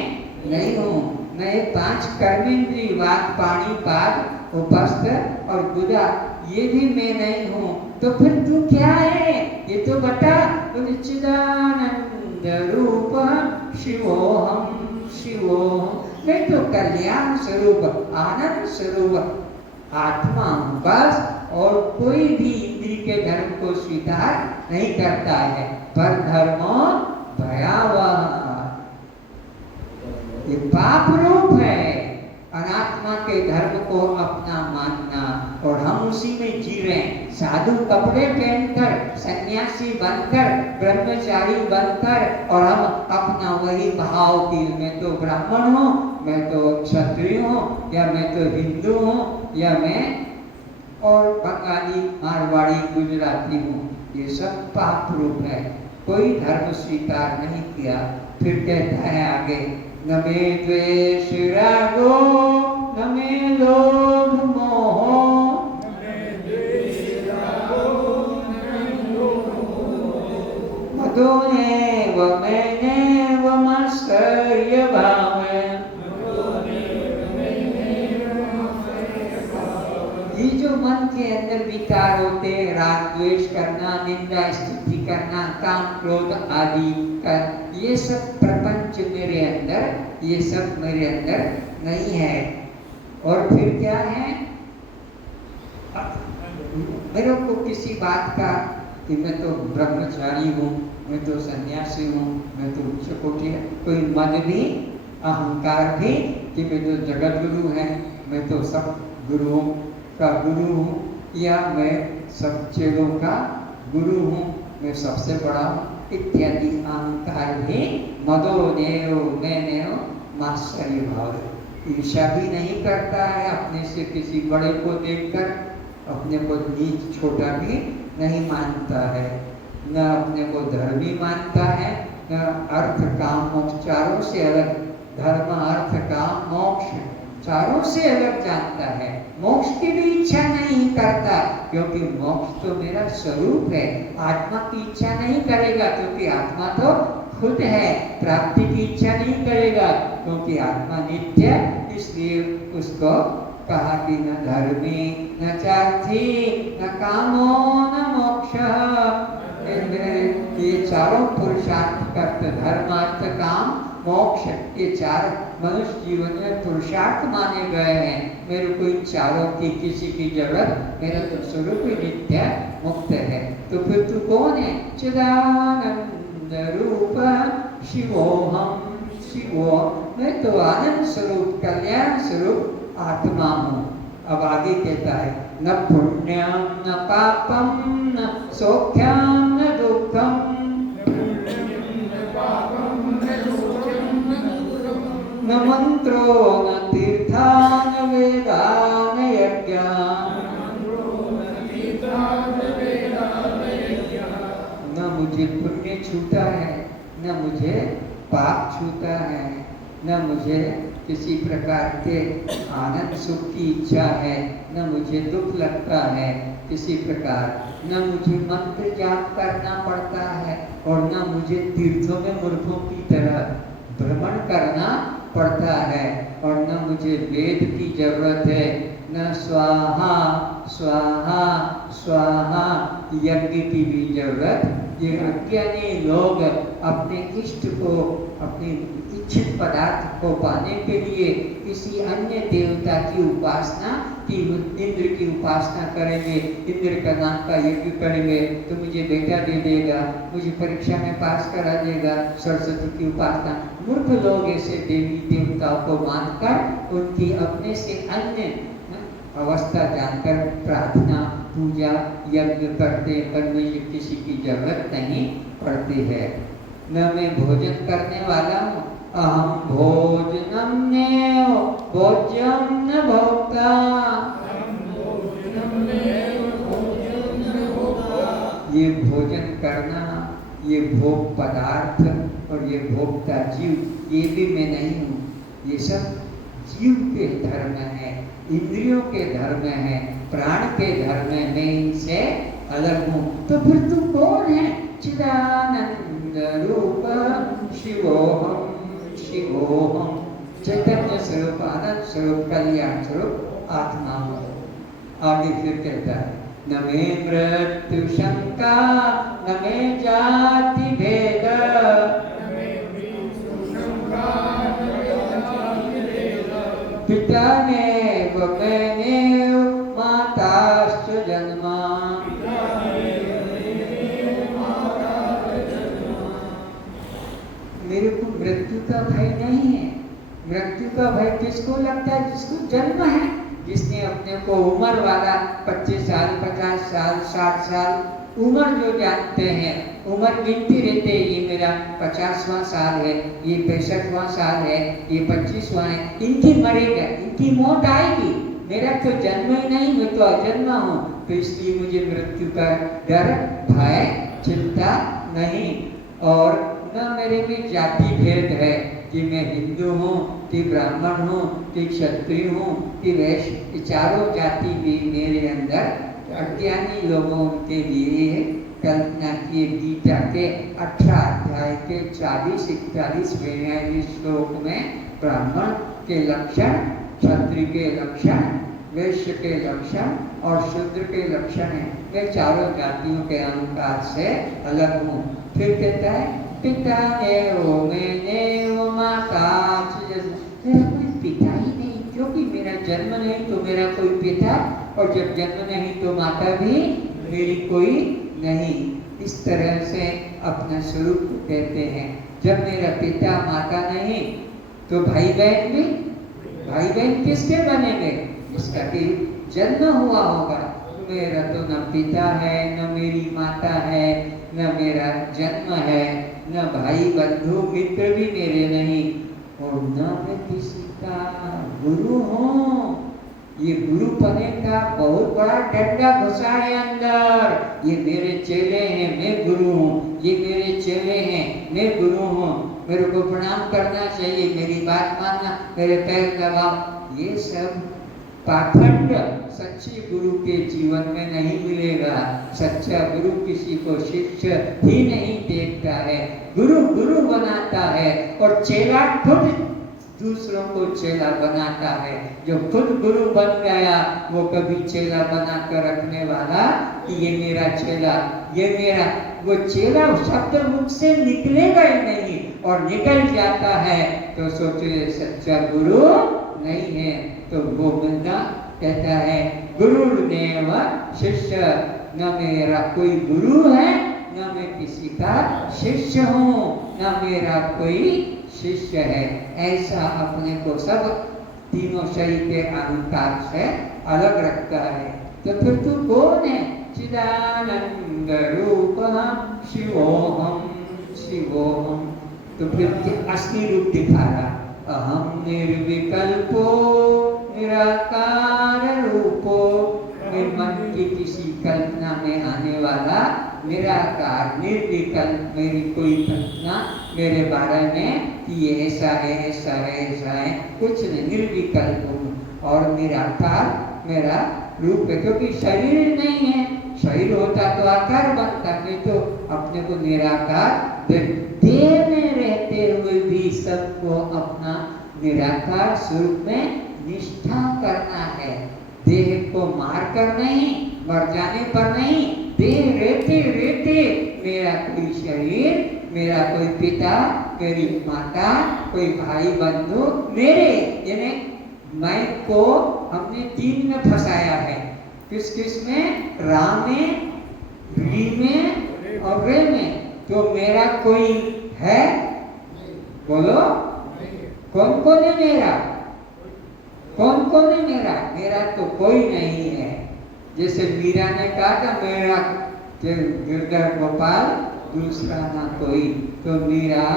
नहीं हूँ। मैं 5 कर्मेंद्रिय वाक पाणी पाद उपस्थ और गुदा, ये भी मैं नहीं हूँ। तो फिर तू क्या है? ये तो बता। तो चिदानंद रूप शिवोहम शिवोहम। मैं तो कल्याण स्वरूप, आनंद स्वरूप आत्मा हूँ बस। और कोई भी इंद्रिय के धर्म को स्वीकार नहीं करता है। पर धर्मो भयावह, ये पाप रूप है। अनात्मा के धर्म को अपना मानना और हम उसी में जी रहे हैं। साधु कपड़े पहनकर, सन्यासी बनकर, ब्रह्मचारी बनकर और हम अपना वही भाव की मैं तो ब्राह्मण हूँ, मैं तो क्षत्रिय हूँ, या मैं तो हिंदू हूँ, या मैं और बंगाली, मारवाड़ी, गुजराती हूँ। ये सब पाप रूप है। कोई धर्म स्वीकार नहीं किया। फिर कहता है आगे न मे द्वेष रागो न मे लोभ मोहो मदोनेव मैनेव मत्सर्य भावे। ये जो मन के अंदर विकार होते हैं, राग द्वेष करना, निंदा स्तुति करना, काम क्रोध आदि कर, ये सब प्रपंच मेरे अंदर, ये सब मेरे अंदर नहीं है। और फिर क्या है? मेरे को किसी बात का कि मैं तो ब्रह्मचारी हूँ, मैं तो सन्यासी हूँ, मैं तो उच्च कोटि है। कोई मद भी, अहंकार भी कि मैं तो जगत गुरु है, मैं तो सब गुरुओं का गुरु हूँ, या मैं सब चेलों का गुरु हूँ, मैं सबसे बड़ा हूँ, इत्यादि अहंकार भी मदो नेव मैनेव मात्सर्य भाव। ईर्ष्या भी नहीं करता है अपने से किसी बड़े को देखकर, अपने को नीच छोटा भी नहीं मानता है, न अपने को धर्मी मानता है, न अर्थ काम मोक्ष चारों से अलग, धर्म अर्थ काम मोक्ष चारों से अलग जानता है। मोक्ष की भी इच्छा नहीं करता, क्योंकि मोक्ष तो मेरा स्वरूप है। आत्मा की इच्छा नहीं करेगा, क्योंकि आत्मा तो खुद है। प्राप्ति की इच्छा नहीं करेगा, क्योंकि आत्मा नित्य, इसलिए उसको कहा कि न धर्मी न चार्थी न कामो न मोक्ष। ये चारों पुरुषार्थ करते, धर्म अर्थ काम मोक्ष, ये चार मनुष्य जीवन में पुरुषार्थ माने गए हैं। मेरे को इन चारों की किसी की जरूरत, मेरा तो स्वरूप ही नित्य मुक्त है। तो फिर तू कौन है? चिदानंद रूप शिवोहम शिवो, मैं तो आनंद स्वरूप कल्याण स्वरूप आत्मा हूँ। अब आगे कहता है न पुण्यम न पापम न सौख्यम न दुखम, न मंत्रो न तीर्था न वेदा न यज्ञ, न मुझे पुण्य छूता है, न मुझे पाप छूता है, न मुझे किसी प्रकार के आनंद सुख की इच्छा है, न मुझे दुख लगता है किसी प्रकार, न मुझे मंत्र जाप करना पड़ता है, और न मुझे तीर्थों में मूर्खों की तरह भ्रमण करना पड़ता है, और न मुझे वेद की जरूरत है, न स्वाहा स्वाहा स्वाहा यज्ञ की भी जरूरत। ये अज्ञानी लोग अपने इष्ट को, अपने इच्छित पदार्थ को पाने के लिए किसी अन्य देवता की उपासना की, इंद्र की उपासना करेंगे, इंद्र का नाम का यज्ञ करेंगे तो मुझे बेटा दे देगा, मुझे परीक्षा में पास करा देगा, सरस्वती की उपासना। मूर्ख लोग ऐसे देवी देवताओं को मानकर उनकी अपने से अन्य अवस्था जानकर प्रार्थना पूजा यज्ञ करते, पर मुझे किसी की जरूरत नहीं पड़ती है। न मैं भोजन करने वाला हूँ, अहम भोजनम नेव भोज्यम न भोक्ता, ये भोजन करना, ये भोग पदार्थ और ये भोक्ता जीव, ये भी मैं नहीं हूँ। ये सब जीव के धर्म है, इंद्रियों के धर्म है, प्राण के धर्म है, मैं इनसे अलग हूँ। तो फिर तू कौन है? चिदानंद रूप शिवोहम शिवोहम, चैतन्य स्वरूप आनंद स्वरूप कल्याण स्वरूप आत्मा हूँ। आगे फिर कहता है न मे मृत्यु शंका न मे जाति भेद, पिता ने व मैंने माताश्च जन्मा, मेरे को मृत्यु का भय नहीं है। मृत्यु का भय किसको लगता है? जिसको जन्म है, जिसने अपने को उम्र वाला 25 साल 50 साल 60 साल उम्र जो जानते हैं, उम्र गिनती रहते हैं, ये मेरा 50वां साल है, ये 65वां साल है, ये 25वां है, इनकी मरेगा, इनकी मौत आएगी। मेरा तो जन्म ही नहीं, मैं तो अजन्मा हूँ, तो इसलिए मुझे मृत्यु का डर भय चिंता नहीं। और न मेरे में जाति भेद है कि मैं हिंदू हूँ कि ब्राह्मण हूँ कि क्षत्रिय हूँ कि वैश्य, चारों जाति भी मेरे अंदर अज्ञानी लोगों के लिए कल्पना किए। गीता के 18 अध्याय के 40-41 श्लोक में ब्राह्मण के लक्षण, क्षत्रिय के लक्षण, वैश्य के लक्षण और शूद्र के लक्षण है। मैं चारों जातियों के अहंकार से अलग हूँ। फिर कहता है पिता नेव मैंने माता, मेरा कोई पिता ही नहीं, क्योंकि मेरा जन्म नहीं तो मेरा कोई पिता, और जब जन्म नहीं तो माता भी मेरी कोई नहीं, इस तरह से अपना स्वरूप कहते हैं। जब मेरा पिता माता नहीं तो भाई बहन भी, भाई बहन किसके बनेंगे? इसका भी जन्म हुआ होगा। मेरा तो न पिता है, न मेरी माता है, न मेरा जन्म है, न भाई बंधु मित्र भी मेरे नहीं, और न मैं किसी का गुरु हूँ। ये गुरु पने का बहुत बड़ा डंडा घुसा है अंदर। ये मेरे चेले हैं, मैं गुरु हूँ। ये मेरे चेले हैं, मैं गुरु हूँ। मेरे को प्रणाम करना चाहिए, मेरी बात मानना, मेरे पैर दबाओ। ये सब पाखंड सच्चे गुरु के जीवन में नहीं मिलेगा। सच्चा गुरु किसी को शिष्य ही नहीं देखता है, गुरु गुरु बनाता है, और चेला खुद दूसरों को चेला बनाता है। जो खुद गुरु बन गया वो कभी चेला बना कर रखने वाला कि ये मेरा चेला, ये मेरा, वो चेला शब्द मुख से निकलेगा ही नहीं, और निकल जाता है तो सोचे सच्चा गुरु नहीं है। तो वो बंदा कहता है गुरुर्देव शिष्य, न मेरा कोई गुरु है, न मैं किसी का शिष्य हूँ, न मेरा कोई शिष्य है। ऐसा अपने को सब तीनों शरीर के अहंकार से अलग रखता है। तो फिर तू कौन है? चिदानंद रूप शिवोहम शिवोहम। तो फिर असली रूप दिखा रहा, अहम निर्विकल्पो निराकार रूपो। मेरे मन की किसी कल्पना में आने वाला निराकार निर्विकल्प, मेरी कोई कल्पना मेरे बारे में कि ये ऐसा है, ऐसा है, ऐसा है, कुछ नहीं, निर्विकल्प हूँ। और निराकार मेरा रूप है, क्योंकि शरीर नहीं है। शरीर होता तो आकार बनता, नहीं तो अपने को निराकार देह में रहते हुए भी सबको अपना निराकार स्वरूप में निष्ठा करना है। देह को मार कर नहीं, मर जाने पर नहीं, देह रहते रहते मेरा कोई शरीर, मेरा कोई पिता, मेरी माता, कोई भाई बंधु मेरे, यानी मैं को हमने तीन में फंसाया है। किस किस में? राम में, री में और रे में। तो मेरा कोई है? बोलो, कौन कौन है मेरा? कौन कौन है मेरा? मेरा तो कोई नहीं है। जैसे मीरा ने कहा था मेरा गिरधर गोपाल दूसरा ना कोई, तो मीरा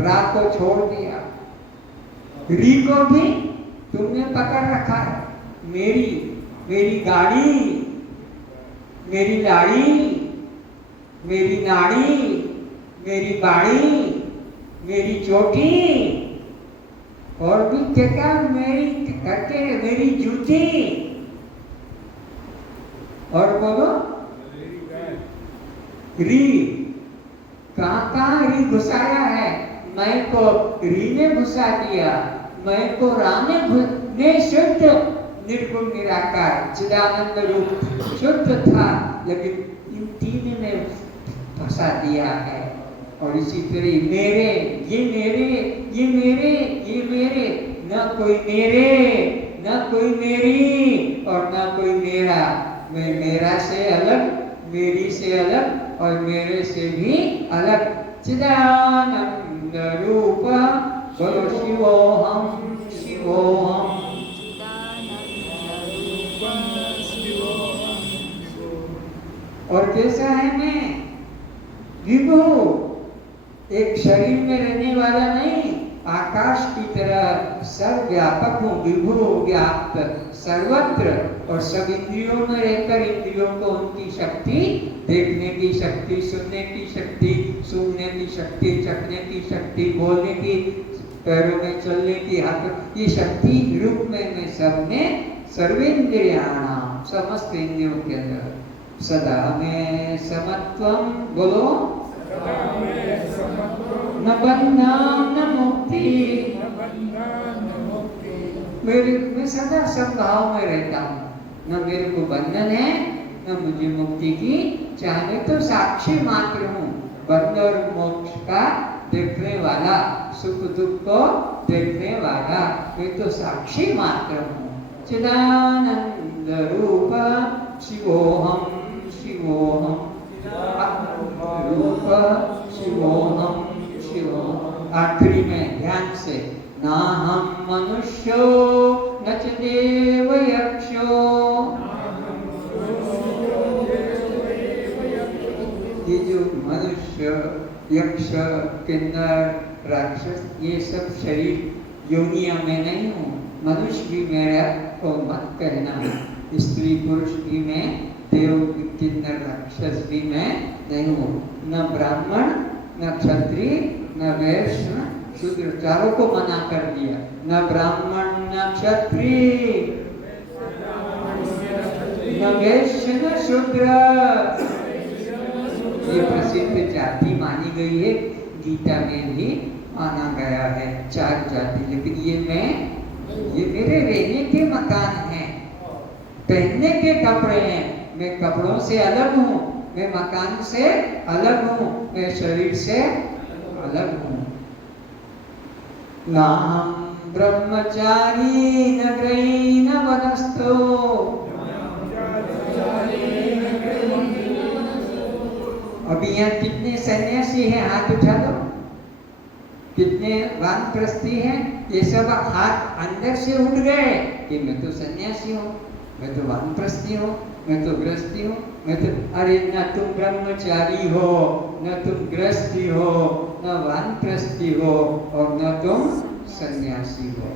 रा को छोड़ दिया, री को भी तुमने पकड़ रखा है। मेरी गाड़ी, मेरी लाड़ी, मेरी नाड़ी, मेरी बाड़ी, मेरी चोटी, और भी क्या मेरी करके, मेरी जूती, और बोलो री, कहाँ री घुसाया है? मैं को री ने घुसा दिया, मैं को राम ने शुद्ध निर्गुण निराकार चिदानंद रूप शुद्ध था, लेकिन इन तीन ने फंसा दिया है। और इसी तरह मेरे, ये मेरे, ये मेरे, ये मेरे, न कोई मेरे, न कोई मेरी, और न कोई मेरा। मैं मेरा से अलग, मेरी से अलग, और मेरे से भी अलग। चिदानंद रूप, बोलो शिवोहम शिवोहम। और कैसा है मैं? विभु, एक शरीर में रहने वाला नहीं, आकाश की तरह सर्वव्यापक हूँ, विभु व्याप्त सर्वत्र, और सब इंद्रियों में रहकर इंद्रियों को उनकी शक्ति, देखने की शक्ति, सुनने की शक्ति, सूंघने की शक्ति, चखने की शक्ति, बोलने की, पैरों में चलने की, हाथ, ये शक्ति रूप में मैं सब में सर्वेंद्रियाणाम, समस्त इंद्रियों के अंदर सदा में समत्वम, बोलो न बंधन न मुक्ति। मैं सदा समभाव में रहता हूँ, न मेरे को बंधन है, न मुझे मुक्ति की चाहिए। तो साक्षी मात्र हूँ, बंध और मोक्ष का देखने वाला, सुख दुख को देखने वाला, मैं तो साक्षी मात्र हूँ। चिदानंद रूप शिवोहम शिवोहम शिवोहम शिवोहम। आखिरी में ध्यान से, ना हम मनुष्यो न च देव यक्षो। ये जो मनुष्य, यक्ष, किन्नर, राक्षस, ये सब शरीर योनिया में नहीं हूँ। मनुष्य भी मेरा को मत कहना, स्त्री पुरुष भी मैं, देव किन्नर राक्षस भी मैं नहीं हूँ। न ब्राह्मण, न क्षत्रिय, न वैश्य, शूद्र, चारों को मना कर दिया। न ब्राह्मण, न क्षत्रिय, न वैश्य, न शूद्र। ये प्रसिद्ध जाति मानी गई है, गीता में भी माना गया है 4 जाति। लेकिन ये मेरे रहने के मकान हैं, पहनने के कपड़े हैं। मैं कपड़ों से अलग हूँ, मैं मकान से अलग हूँ, मैं शरीर से अलग हूँ। ना हम ब्रह्मचारी न गृही न वनस्थो। अभी यहाँ कितने सन्यासी हैं, हाथ उठा दो। कितने वानप्रस्थी हैं? ये सब हाथ अंदर से उठ गए कि मैं तो सन्यासी हूँ, मैं तो वानप्रस्थी हूँ, मैं तो गृहस्थी हूँ, मैं तो। अरे न तुम ब्रह्मचारी हो, न तुम गृहस्थी हो, न वानप्रस्थी हो, और न तुम सन्यासी हो।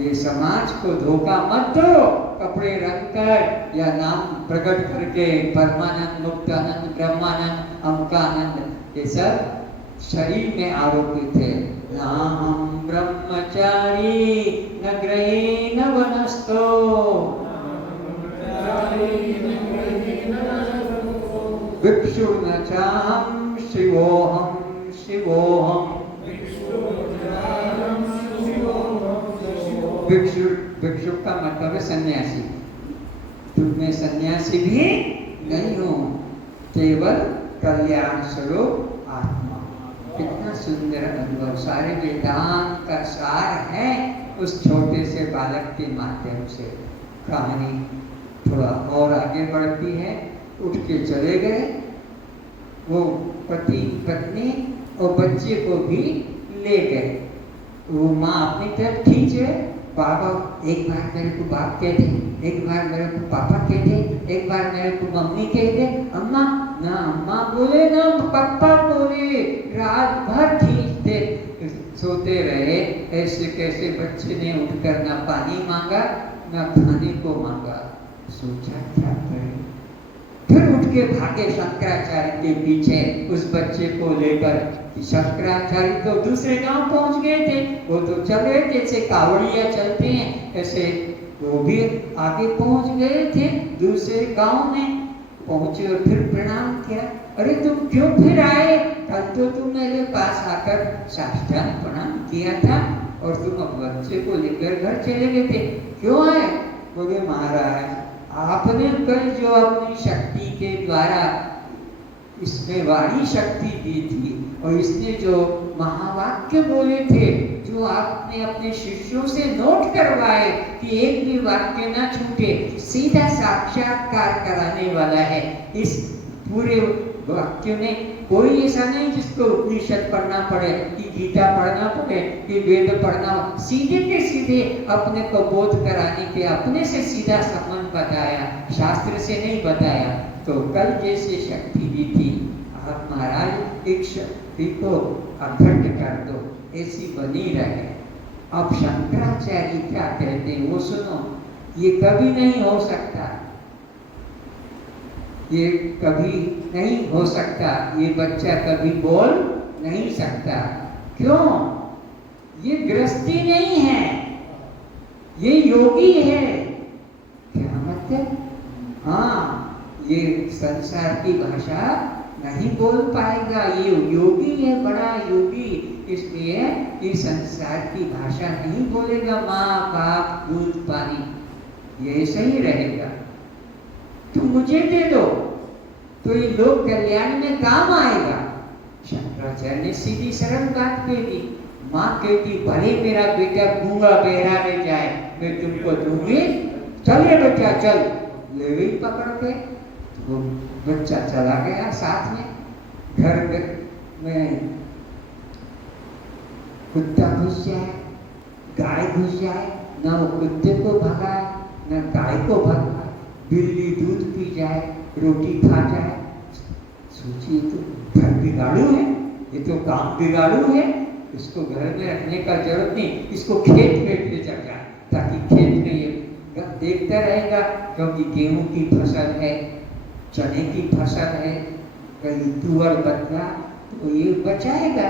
ये समाज को धोखा मत दो कपड़े रंग कर या नाम प्रकट करके। परमानंद, मुक्तानंद, ब्रह्मानंद, अमकानंद, ये सब शरीर में आरोपित है। ना हम ब्रह्मचारी न गृही न वनस्थो। भिक्षु न चाहम शिवोहम शिवोहम। भिक्षु का मतलब है सन्यासी। तो मैं सन्यासी भी नहीं हूँ, केवल कल्याण स्वरूप आत्मा। कितना सुंदर अनुभव, सारे वेदांत का सार है उस छोटे से बालक के माध्यम से। कहानी थोड़ा और आगे बढ़ती है। उठ के चले गए वो पति पत्नी और बच्चे को भी ले गए। वो माँ अपनी तरफ खींचे, बाबा एक बार मेरे को बाप कह दे, एक बार मेरे को पापा कह दे, एक बार मेरे को मम्मी कह दे। अम्मा ना अम्मा बोले ना पापा बोले, रात भर खींचते सोते रहे। ऐसे कैसे बच्चे ने उठकर ना पानी मांगा ना खाने को मांगा। सोचा क्या करे, फिर उठ के भागे शंकराचार्य के पीछे उस बच्चे को लेकर। शंकराचार्य तो दूसरे गांव पहुंच गए थे, वो तो चले जैसे कावड़िया चलते हैं, ऐसे वो भी आगे पहुंच गए थे। दूसरे गांव में पहुंचे और फिर प्रणाम किया। अरे तुम क्यों फिर आए? कल तो तुम मेरे पास आकर साष्टांग प्रणाम किया था और तुम अब बच्चे को लेकर घर चले गए थे, क्यों आए? बोले महाराज आपने कल जो अपनी शक्ति के द्वारा इसमें वाणी शक्ति दी थी और इसने जो महावाक्य बोले थे, जो आपने अपने शिष्यों से नोट करवाए कि एक भी वाक्य ना छूटे, सीधा साक्षात्कार कराने वाला है। इस पूरे वाक्य में कोई ऐसा नहीं जिसको उपनिषद पढ़ना पड़े कि गीता पढ़ना पड़े कि वेद पढ़ना। सीधे के सीधे अपने को बोध कराने के अपने से सीधा संबंध बताया, शास्त्र से नहीं बताया। तो कल जैसे शक्ति दी थी, आप महाराज एक शक्ति को अखंड कर दो, ऐसी बनी रहे। अब शंकराचार्य क्या कहते हैं वो सुनो। ये कभी नहीं हो सकता, ये कभी नहीं हो सकता, ये बच्चा कभी बोल नहीं सकता। क्यों? ये गृहस्थी नहीं है, ये योगी है। क्या मतलब? हाँ, ये संसार की भाषा नहीं बोल पाएगा, ये योगी है, बड़ा योगी, इसलिए ये संसार की भाषा नहीं बोलेगा। माँ बाप दूध पानी ये सही रहेगा। तुम मुझे दे दो तो ये लोक कल्याण में काम आएगा। शंकराचार्य ने सीधी सरल बात कह दी। माँ कहती भले मेरा बेटा गूंगा बहरा रह जाए, मैं तुमको दूंगी, चले बेटा चल। ले गई पकड़ के, वो बच्चा चला गया साथ में। घर में कुत्ता घुस जाए, गाय घुस जाए, न वो कुत्ते को भगाए न गाय को भगाए, बिल्ली दूध पी जाए, रोटी खा जाए, सोचिए तो घर बिगाड़ू है, ये तो काम बिगाड़ू है। इसको घर में रखने का जरूरत नहीं, इसको खेत में ले चल जाए ताकि खेत में ये देखता रहेगा, क्योंकि गेहूं की फसल है, चने की फसल है, कहीं तुअर बदला तो ये बचाएगा।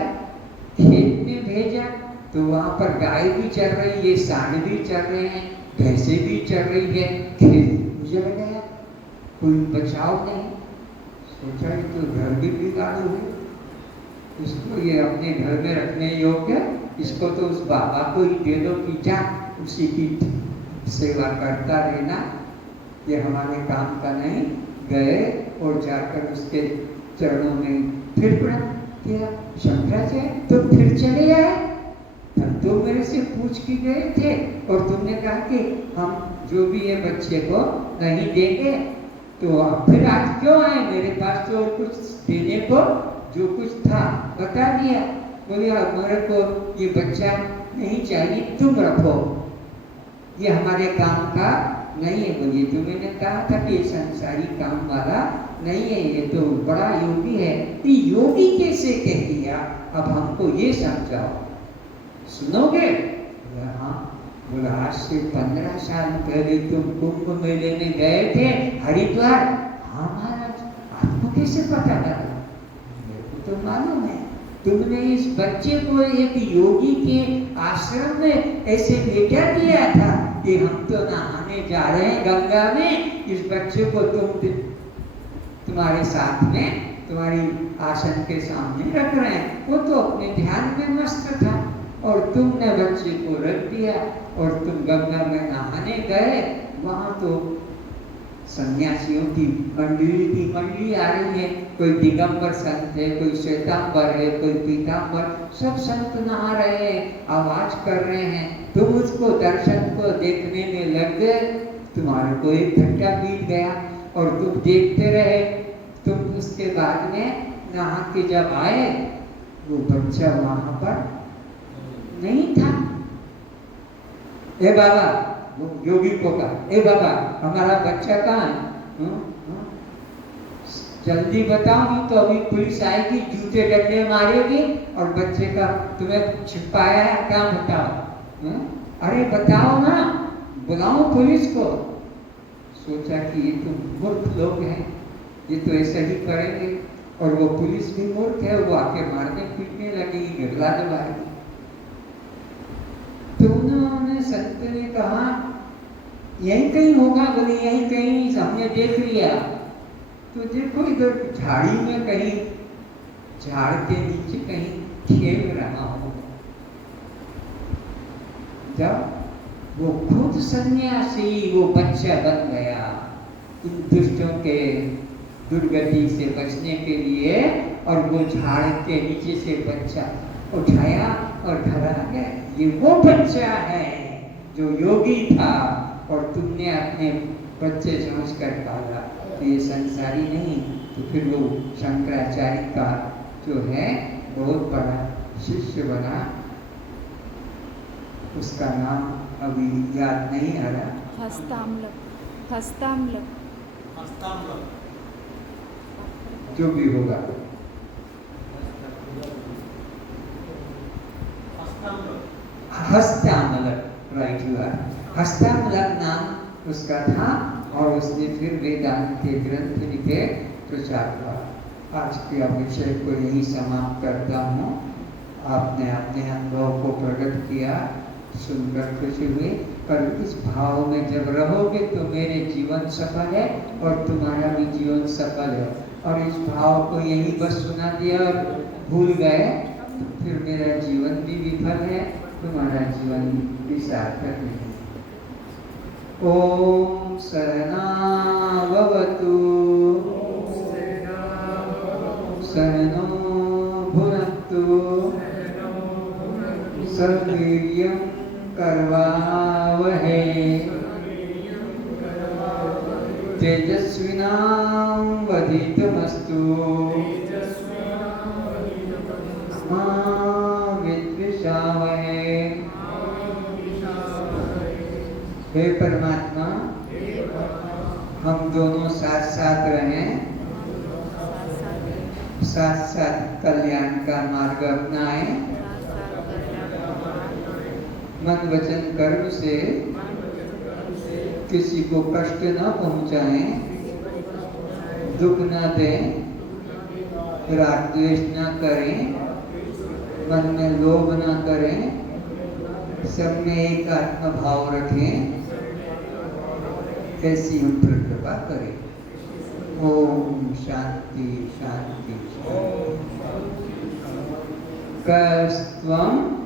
खेत में भेजा तो वहां पर गाय भी चल रही है, सांड भी चल रहे हैं, भैंसे भी चल रही है, खेत गुजर गया, कोई बचाव नहीं। सोचा ये तो घर भी बिगाड़ू है, इसको ये अपने घर में रखने योग्य, इसको तो उस बाबा को ही दे दो कि जा उसी की सेवा करता रहना, ये हमारे काम का नहीं। गए और जाकर उसके चरणों में फिर प्रणाम किया। शंकराचार्य तो फिर चले आए, हम तो मेरे से पूछ के गए थे और तुमने कहा कि हम जो भी है बच्चे को नहीं देंगे, तो अब फिर आज क्यों आए? मेरे पास तो और कुछ देने को जो कुछ था बता दिया। बोले मेरे को ये बच्चा नहीं चाहिए, तुम रखो, ये हमारे काम का नहीं है। बोलिए तो मैंने कहा था कि ये संसारी काम वाला नहीं है, ये तो बड़ा योगी है। ये योगी कैसे कह दिया? अब हमको ये समझाओ, सुनोगे? हाँ। बोला आज से 15 साल पहले तुम कुंभ मेले में गए थे हरिद्वार। हाँ महाराज, आपको कैसे पता लगा? मेरे को तो मालूम है, तुमने इस बच्चे को एक योगी के आश्रम में ऐसे भेजा दिया था कि हम तो नहाने जा रहे हैं गंगा में, इस बच्चे को तुम्हारे साथ में तुम्हारी आसन के सामने रख रहे हैं। वो तो अपने ध्यान में मस्त था और तुमने बच्चे को रख दिया और तुम गंगा में नहाने गए। वहां तो सन्यासियों की मंडली आ रही है, कोई दिगंबर संत है, कोई श्वेतांबर है, कोई पीतांबर, सब संत नहा रहे हैं, आवाज कर रहे हैं। तुम उसको दर्शन को देखने में लग गए, तुम्हारे को एक घंटा बीत गया और तुम देखते रहे। तुम उसके बाद में नहा के जब आए, वो बच्चा वहां पर नहीं था। ए बाबा, योगी को कहा, ए बाबा हमारा बच्चा कहाँ है? जल्दी बताओ, नहीं तो अभी पुलिस आएगी, जूते डंडे मारेगी और बच्चे का तुम्हें छिपाया है क्या? बताओ। अरे बताओ ना, बुलाओ पुलिस को। सोचा कि ये तो मूर्ख लोग हैं, ये तो ऐसा ही करेंगे और वो पुलिस भी मूर्ख है, वो आके मारने पीटने लगेगी, गिरला दबाएगी। तो उन्होंने संत ने कहा यहीं कहीं होगा। बोले यहीं कहीं, हमने देख लिया। तो देखो इधर झाड़ी में कहीं, झाड़ के नीचे कहीं खेल रहा हो। जब वो खुद सन्यासी, वो बच्चा बन गया इन दुष्टों के दुर्गति से बचने के लिए, और वो झाड़ के नीचे से बच्चा उठाया और घर आ गया। ये वो बच्चा है जो योगी था और तुमने अपने बच्चे समझ कर पाला। तो ये संसारी नहीं। तो फिर वो शंकराचार्य का जो है बहुत बड़ा शिष्य बना, उसका नाम अभी याद नहीं आ रहा। हस्तामलक जो भी होगा, Hastamalaka, right you are. Hastamalaka नाम उसका था और उसने फिर वेदांत के ग्रंथ लिखे, प्रचार हुआ। आज के विषय को यही समाप्त करता हूँ। आपने अपने अनुभव को प्रकट किया, सुनकर खुशी हुई। पर इस भाव में जब रहोगे तो मेरे जीवन सफल है और तुम्हारा भी जीवन सफल है। और इस भाव को यही बस सुना दिया और भूल गए तो फिर मेरा जीवन भी विफल है, तुम्हारा जीवन भी सार्थक नहीं। ओम सहना भवतु, सहनो भुनक्तु, सर्ववीर्यं करवावहै, तेजस्विनावधीतमस्तु मा विद्विषावहे। हे परमात्मा, हम दोनों साथ साथ रहें, साथ साथ कल्याण का मार्ग अपनाएं, मन वचन कर्म से किसी को कष्ट न पहुंचाएं, दुख न दें, राग द्वेष न करें, मन में लोभ न करें, सब में एक आत्म भाव रखें, ऐसी हम पर कृपा करें। ओम शांति शांति शांति। कस्त्वं